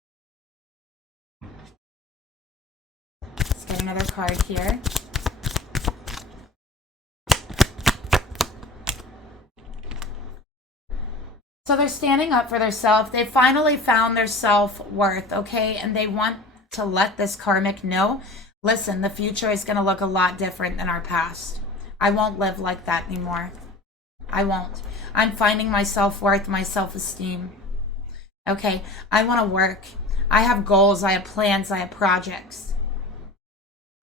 Let's get another card here. So they're standing up for themselves. They finally found their self-worth, okay? And they want to let this karmic know, listen, the future is going to look a lot different than our past. I won't live like that anymore. I won't. I'm finding my self-worth, my self-esteem. Okay, I want to work. I have goals, I have plans, I have projects.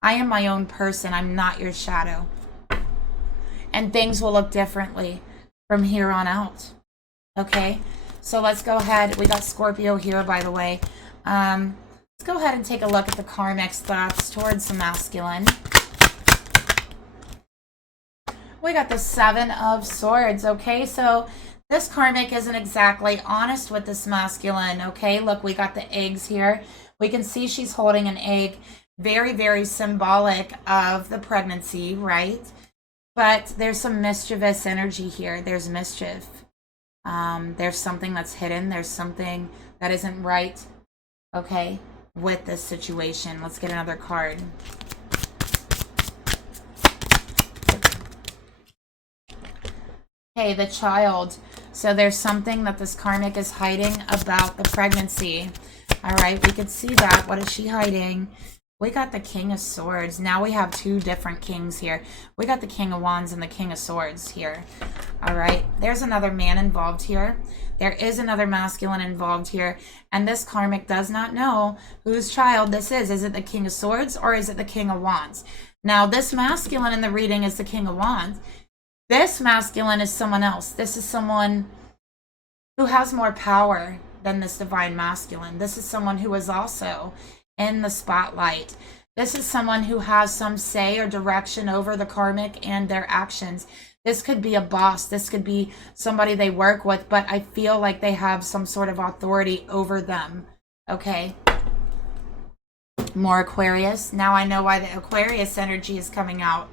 I am my own person. I'm not your shadow. And things will look differently from here on out. Okay, so let's go ahead. We got Scorpio here, by the way. Let's go ahead and take a look at the Karmic's thoughts towards the masculine. We got the 7 of Swords, okay? So this karmic isn't exactly honest with this masculine, okay? Look, we got the eggs here. We can see she's holding an egg. Very, very symbolic of the pregnancy, right? But there's some mischievous energy here. There's mischief. There's something that's hidden. There's something that isn't right, okay, with this situation. Let's get another card. Okay, the child. So there's something that this karmic is hiding about the pregnancy. All right, we can see that. What is she hiding? We got the King of Swords. Now we have two different kings here. We got the King of Wands and the King of Swords here. All right. There's another man involved here. There is another masculine involved here. And this karmic does not know whose child this is. Is it the King of Swords or is it the King of Wands? Now, this masculine in the reading is the King of Wands. This masculine is someone else. This is someone who has more power than this divine masculine. This is someone who is also in the spotlight. This is someone who has some say or direction over the karmic and their actions. This could be a boss. This could be somebody they work with, but I feel like they have some sort of authority over them. Okay. More Aquarius. Now I know why the Aquarius energy is coming out.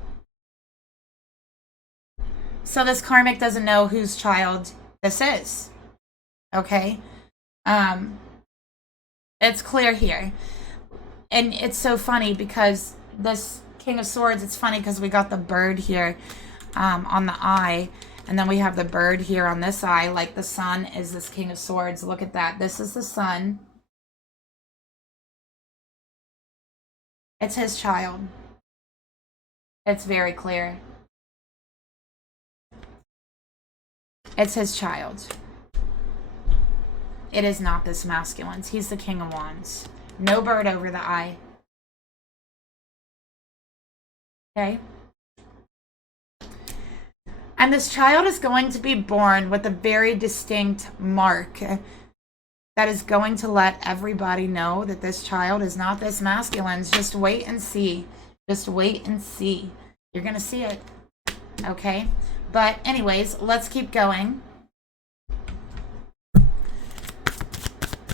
So this karmic doesn't know whose child this is. Okay. It's clear here. And it's so funny because this King of Swords, it's funny because we got the bird here on the eye. And then we have the bird here on this eye. Like the sun is this King of Swords. Look at that. This is the sun. It's his child. It's very clear. It's his child. It is not this masculine's. He's the King of Wands. No bird over the eye. Okay. And this child is going to be born with a very distinct mark that is going to let everybody know that this child is not this masculine's. Just wait and see. Just wait and see. You're going to see it. Okay. But anyways, let's keep going.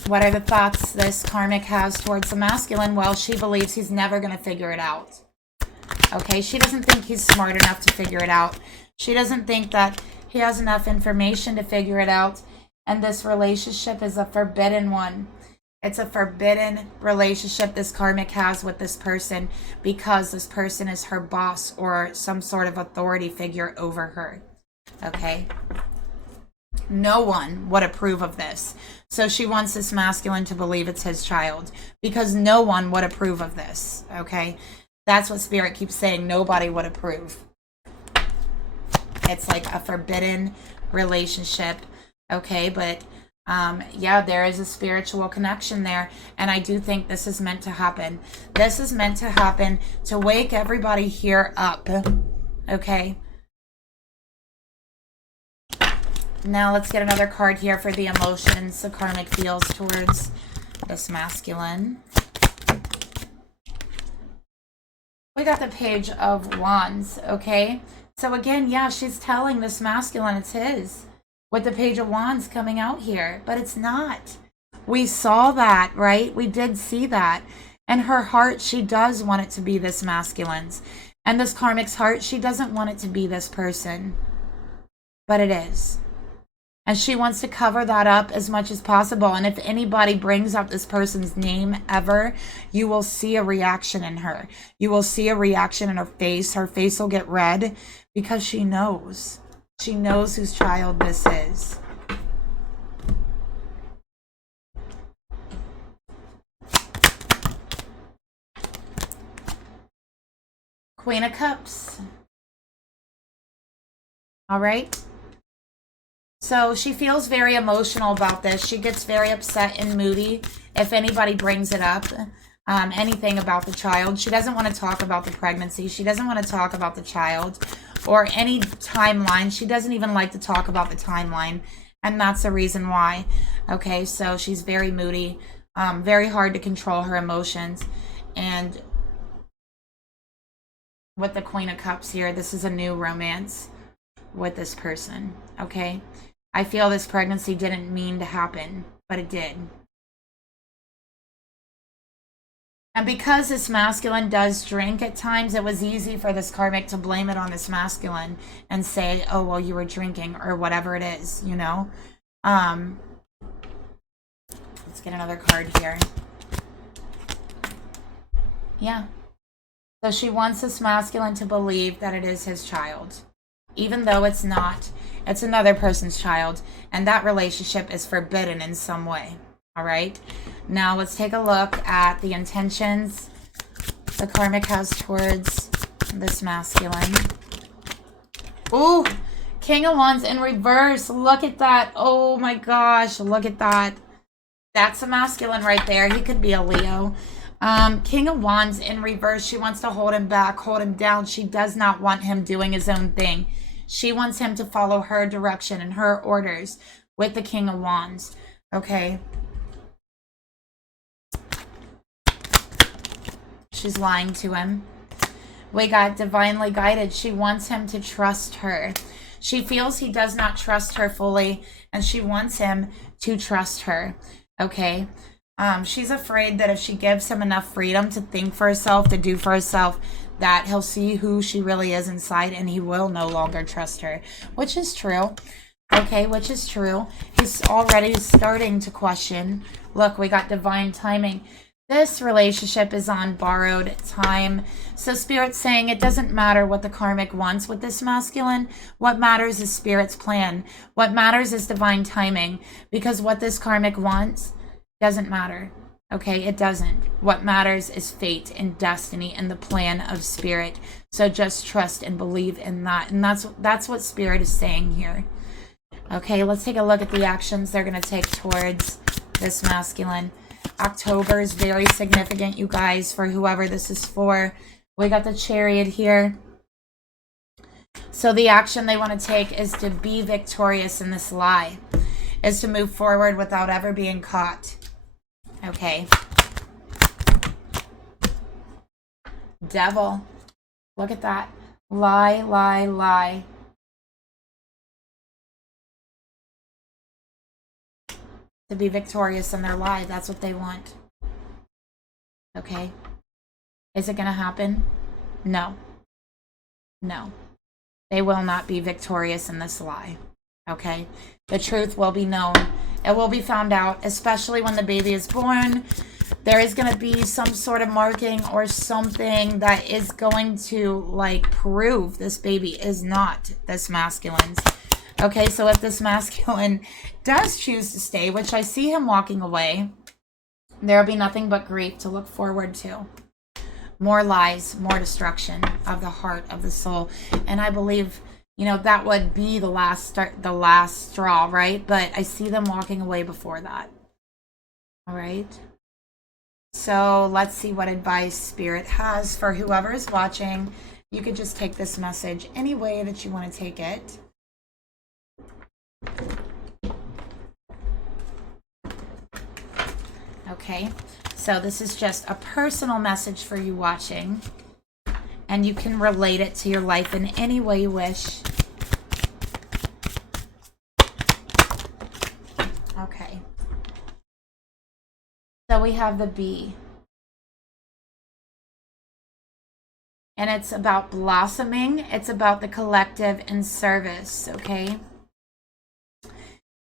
What are the thoughts this karmic has towards the masculine? Well, she believes he's never going to figure it out. Okay, she doesn't think he's smart enough to figure it out. She doesn't think that he has enough information to figure it out. And this relationship is a forbidden one. It's a forbidden relationship this karmic has with this person because this person is her boss or some sort of authority figure over her. Okay? No one would approve of this. So she wants this masculine to believe it's his child because no one would approve of this. Okay? That's what Spirit keeps saying. Nobody would approve. It's like a forbidden relationship. Okay? But yeah, there is a spiritual connection there. And I do think this is meant to happen. This is meant to happen to wake everybody here up. Okay? Now let's get another card here for the emotions the karmic feels towards this masculine. We got the Page of Wands, okay? So again, yeah, she's telling this masculine it's his with the Page of Wands coming out here, but it's not. We saw that, right? We did see that. And her heart, she does want it to be this masculine's. And this karmic's heart, she doesn't want it to be this person, but it is. And she wants to cover that up as much as possible. And if anybody brings up this person's name ever, you will see a reaction in her. You will see a reaction in her face. Her face will get red because she knows. She knows whose child this is. Queen of Cups. All right. So she feels very emotional about this. She gets very upset and moody if anybody brings it up, anything about the child. She doesn't want to talk about the pregnancy. She doesn't want to talk about the child or any timeline. She doesn't even like to talk about the timeline, and that's the reason why. Okay, so she's very moody, very hard to control her emotions. And with the Queen of Cups here, this is a new romance with this person, okay? I feel this pregnancy didn't mean to happen, but it did. And because this masculine does drink at times, it was easy for this karmic to blame it on this masculine and say, oh, well, you were drinking or whatever it is, you know? Let's get another card here. Yeah. So she wants this masculine to believe that it is his child, even though it's not. It's another person's child, and that relationship is forbidden in some way. All right. Now let's take a look at the intentions the karmic has towards this masculine. Ooh, King of Wands in reverse. Look at that. Oh my gosh, look at that. That's a masculine right there. He could be a Leo. King of Wands in reverse. She wants to hold him back, hold him down. She does not want him doing his own thing. She wants him to follow her direction and her orders with the King of Wands. Okay. She's lying to him. We got divinely guided. She wants him to trust her. She feels he does not trust her fully, and she wants him to trust her. Okay. She's afraid that if she gives him enough freedom to think for herself, to do for herself, that he'll see who she really is inside and he will no longer trust her, which is true. Okay, which is true. He's already starting to question. Look, we got divine timing. This relationship is on borrowed time. So Spirit's saying it doesn't matter what the karmic wants with this masculine. What matters is Spirit's plan. What matters is divine timing. Because what this karmic wants doesn't matter. Okay, it doesn't. What matters is fate and destiny and the plan of Spirit. So just trust and believe in that. And that's what Spirit is saying here. Okay, let's take a look at the actions they're going to take towards this masculine. October is very significant, you guys, for whoever this is for. We got the Chariot here. So the action they want to take is to be victorious in this lie. Is to move forward without ever being caught. Okay. Devil. Look at that. Lie, lie, lie. To be victorious in their lie. That's what they want. Okay. Is it going to happen? No. No. They will not be victorious in this lie. Okay. The truth will be known. It will be found out, especially when the baby is born. There is going to be some sort of marking or something that is going to, like, prove this baby is not this masculine's. Okay, so if this masculine does choose to stay, which I see him walking away, there will be nothing but grief to look forward to. More lies, more destruction of the heart, of the soul. And I believe, you know, that would be the last straw, right? But I see them walking away before that. All right. So let's see what advice Spirit has for whoever is watching. You could just take this message any way that you want to take it. Okay, so this is just a personal message for you watching, and you can relate it to your life in any way you wish. Okay, so we have the bee, and it's about blossoming. It's about the collective and service. Okay.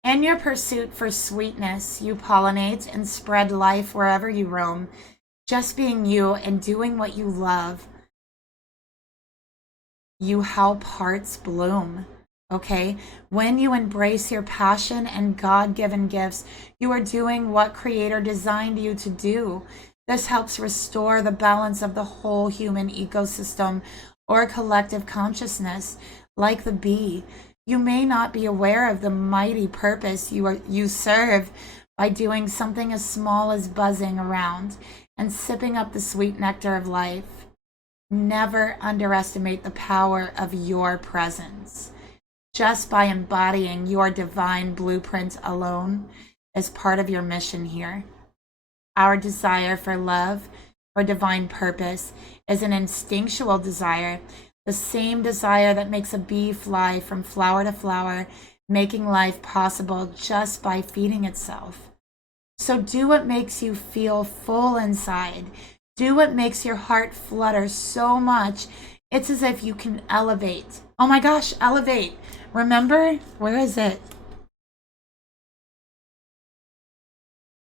In your pursuit for sweetness, you pollinate and spread life wherever you roam. Just being you and doing what you love, you help hearts bloom. Okay? When you embrace your passion and God-given gifts, you are doing what Creator designed you to do. This helps restore the balance of the whole human ecosystem or collective consciousness, like the bee. You may not be aware of the mighty purpose you serve by doing something as small as buzzing around and sipping up the sweet nectar of life. Never underestimate the power of your presence. Just by embodying your divine blueprint alone is part of your mission here. Our desire for love, for divine purpose, is an instinctual desire. The same desire that makes a bee fly from flower to flower, making life possible just by feeding itself. So do what makes you feel full inside. Do what makes your heart flutter so much, it's as if you can elevate. Oh my gosh, elevate. Remember? Where is it?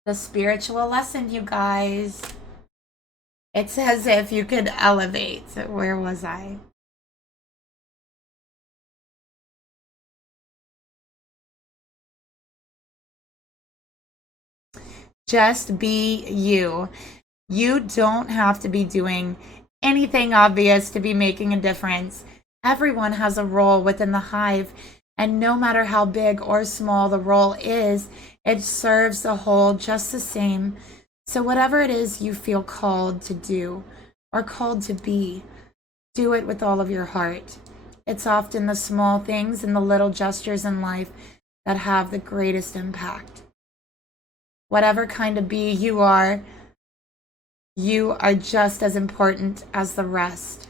The spiritual lesson, you guys. It's as if you could elevate. Where was I? Just be you. You don't have to be doing anything obvious to be making a difference. Everyone has a role within the hive, and no matter how big or small the role is, it serves the whole just the same. So whatever it is you feel called to do or called to be, do it with all of your heart. It's often the small things and the little gestures in life that have the greatest impact. Whatever kind of bee you are just as important as the rest.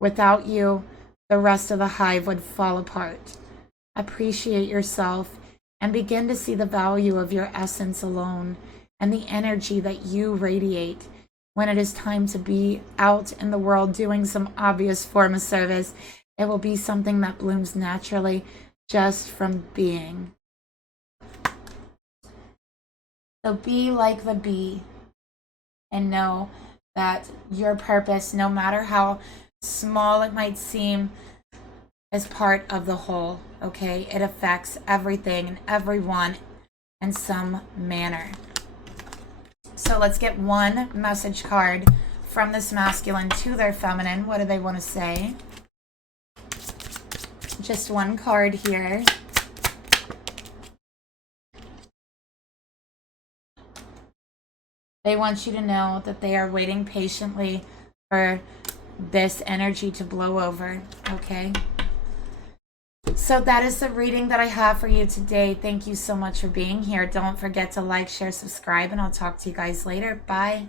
Without you, the rest of the hive would fall apart. Appreciate yourself and begin to see the value of your essence alone and the energy that you radiate. When it is time to be out in the world doing some obvious form of service, it will be something that blooms naturally just from being. So be like the bee and know that your purpose, no matter how small it might seem, is part of the whole, okay? It affects everything and everyone in some manner. So let's get one message card from this masculine to their feminine. What do they want to say? Just one card here. They want you to know that they are waiting patiently for this energy to blow over, okay? So that is the reading that I have for you today. Thank you so much for being here. Don't forget to like, share, subscribe, and I'll talk to you guys later. Bye.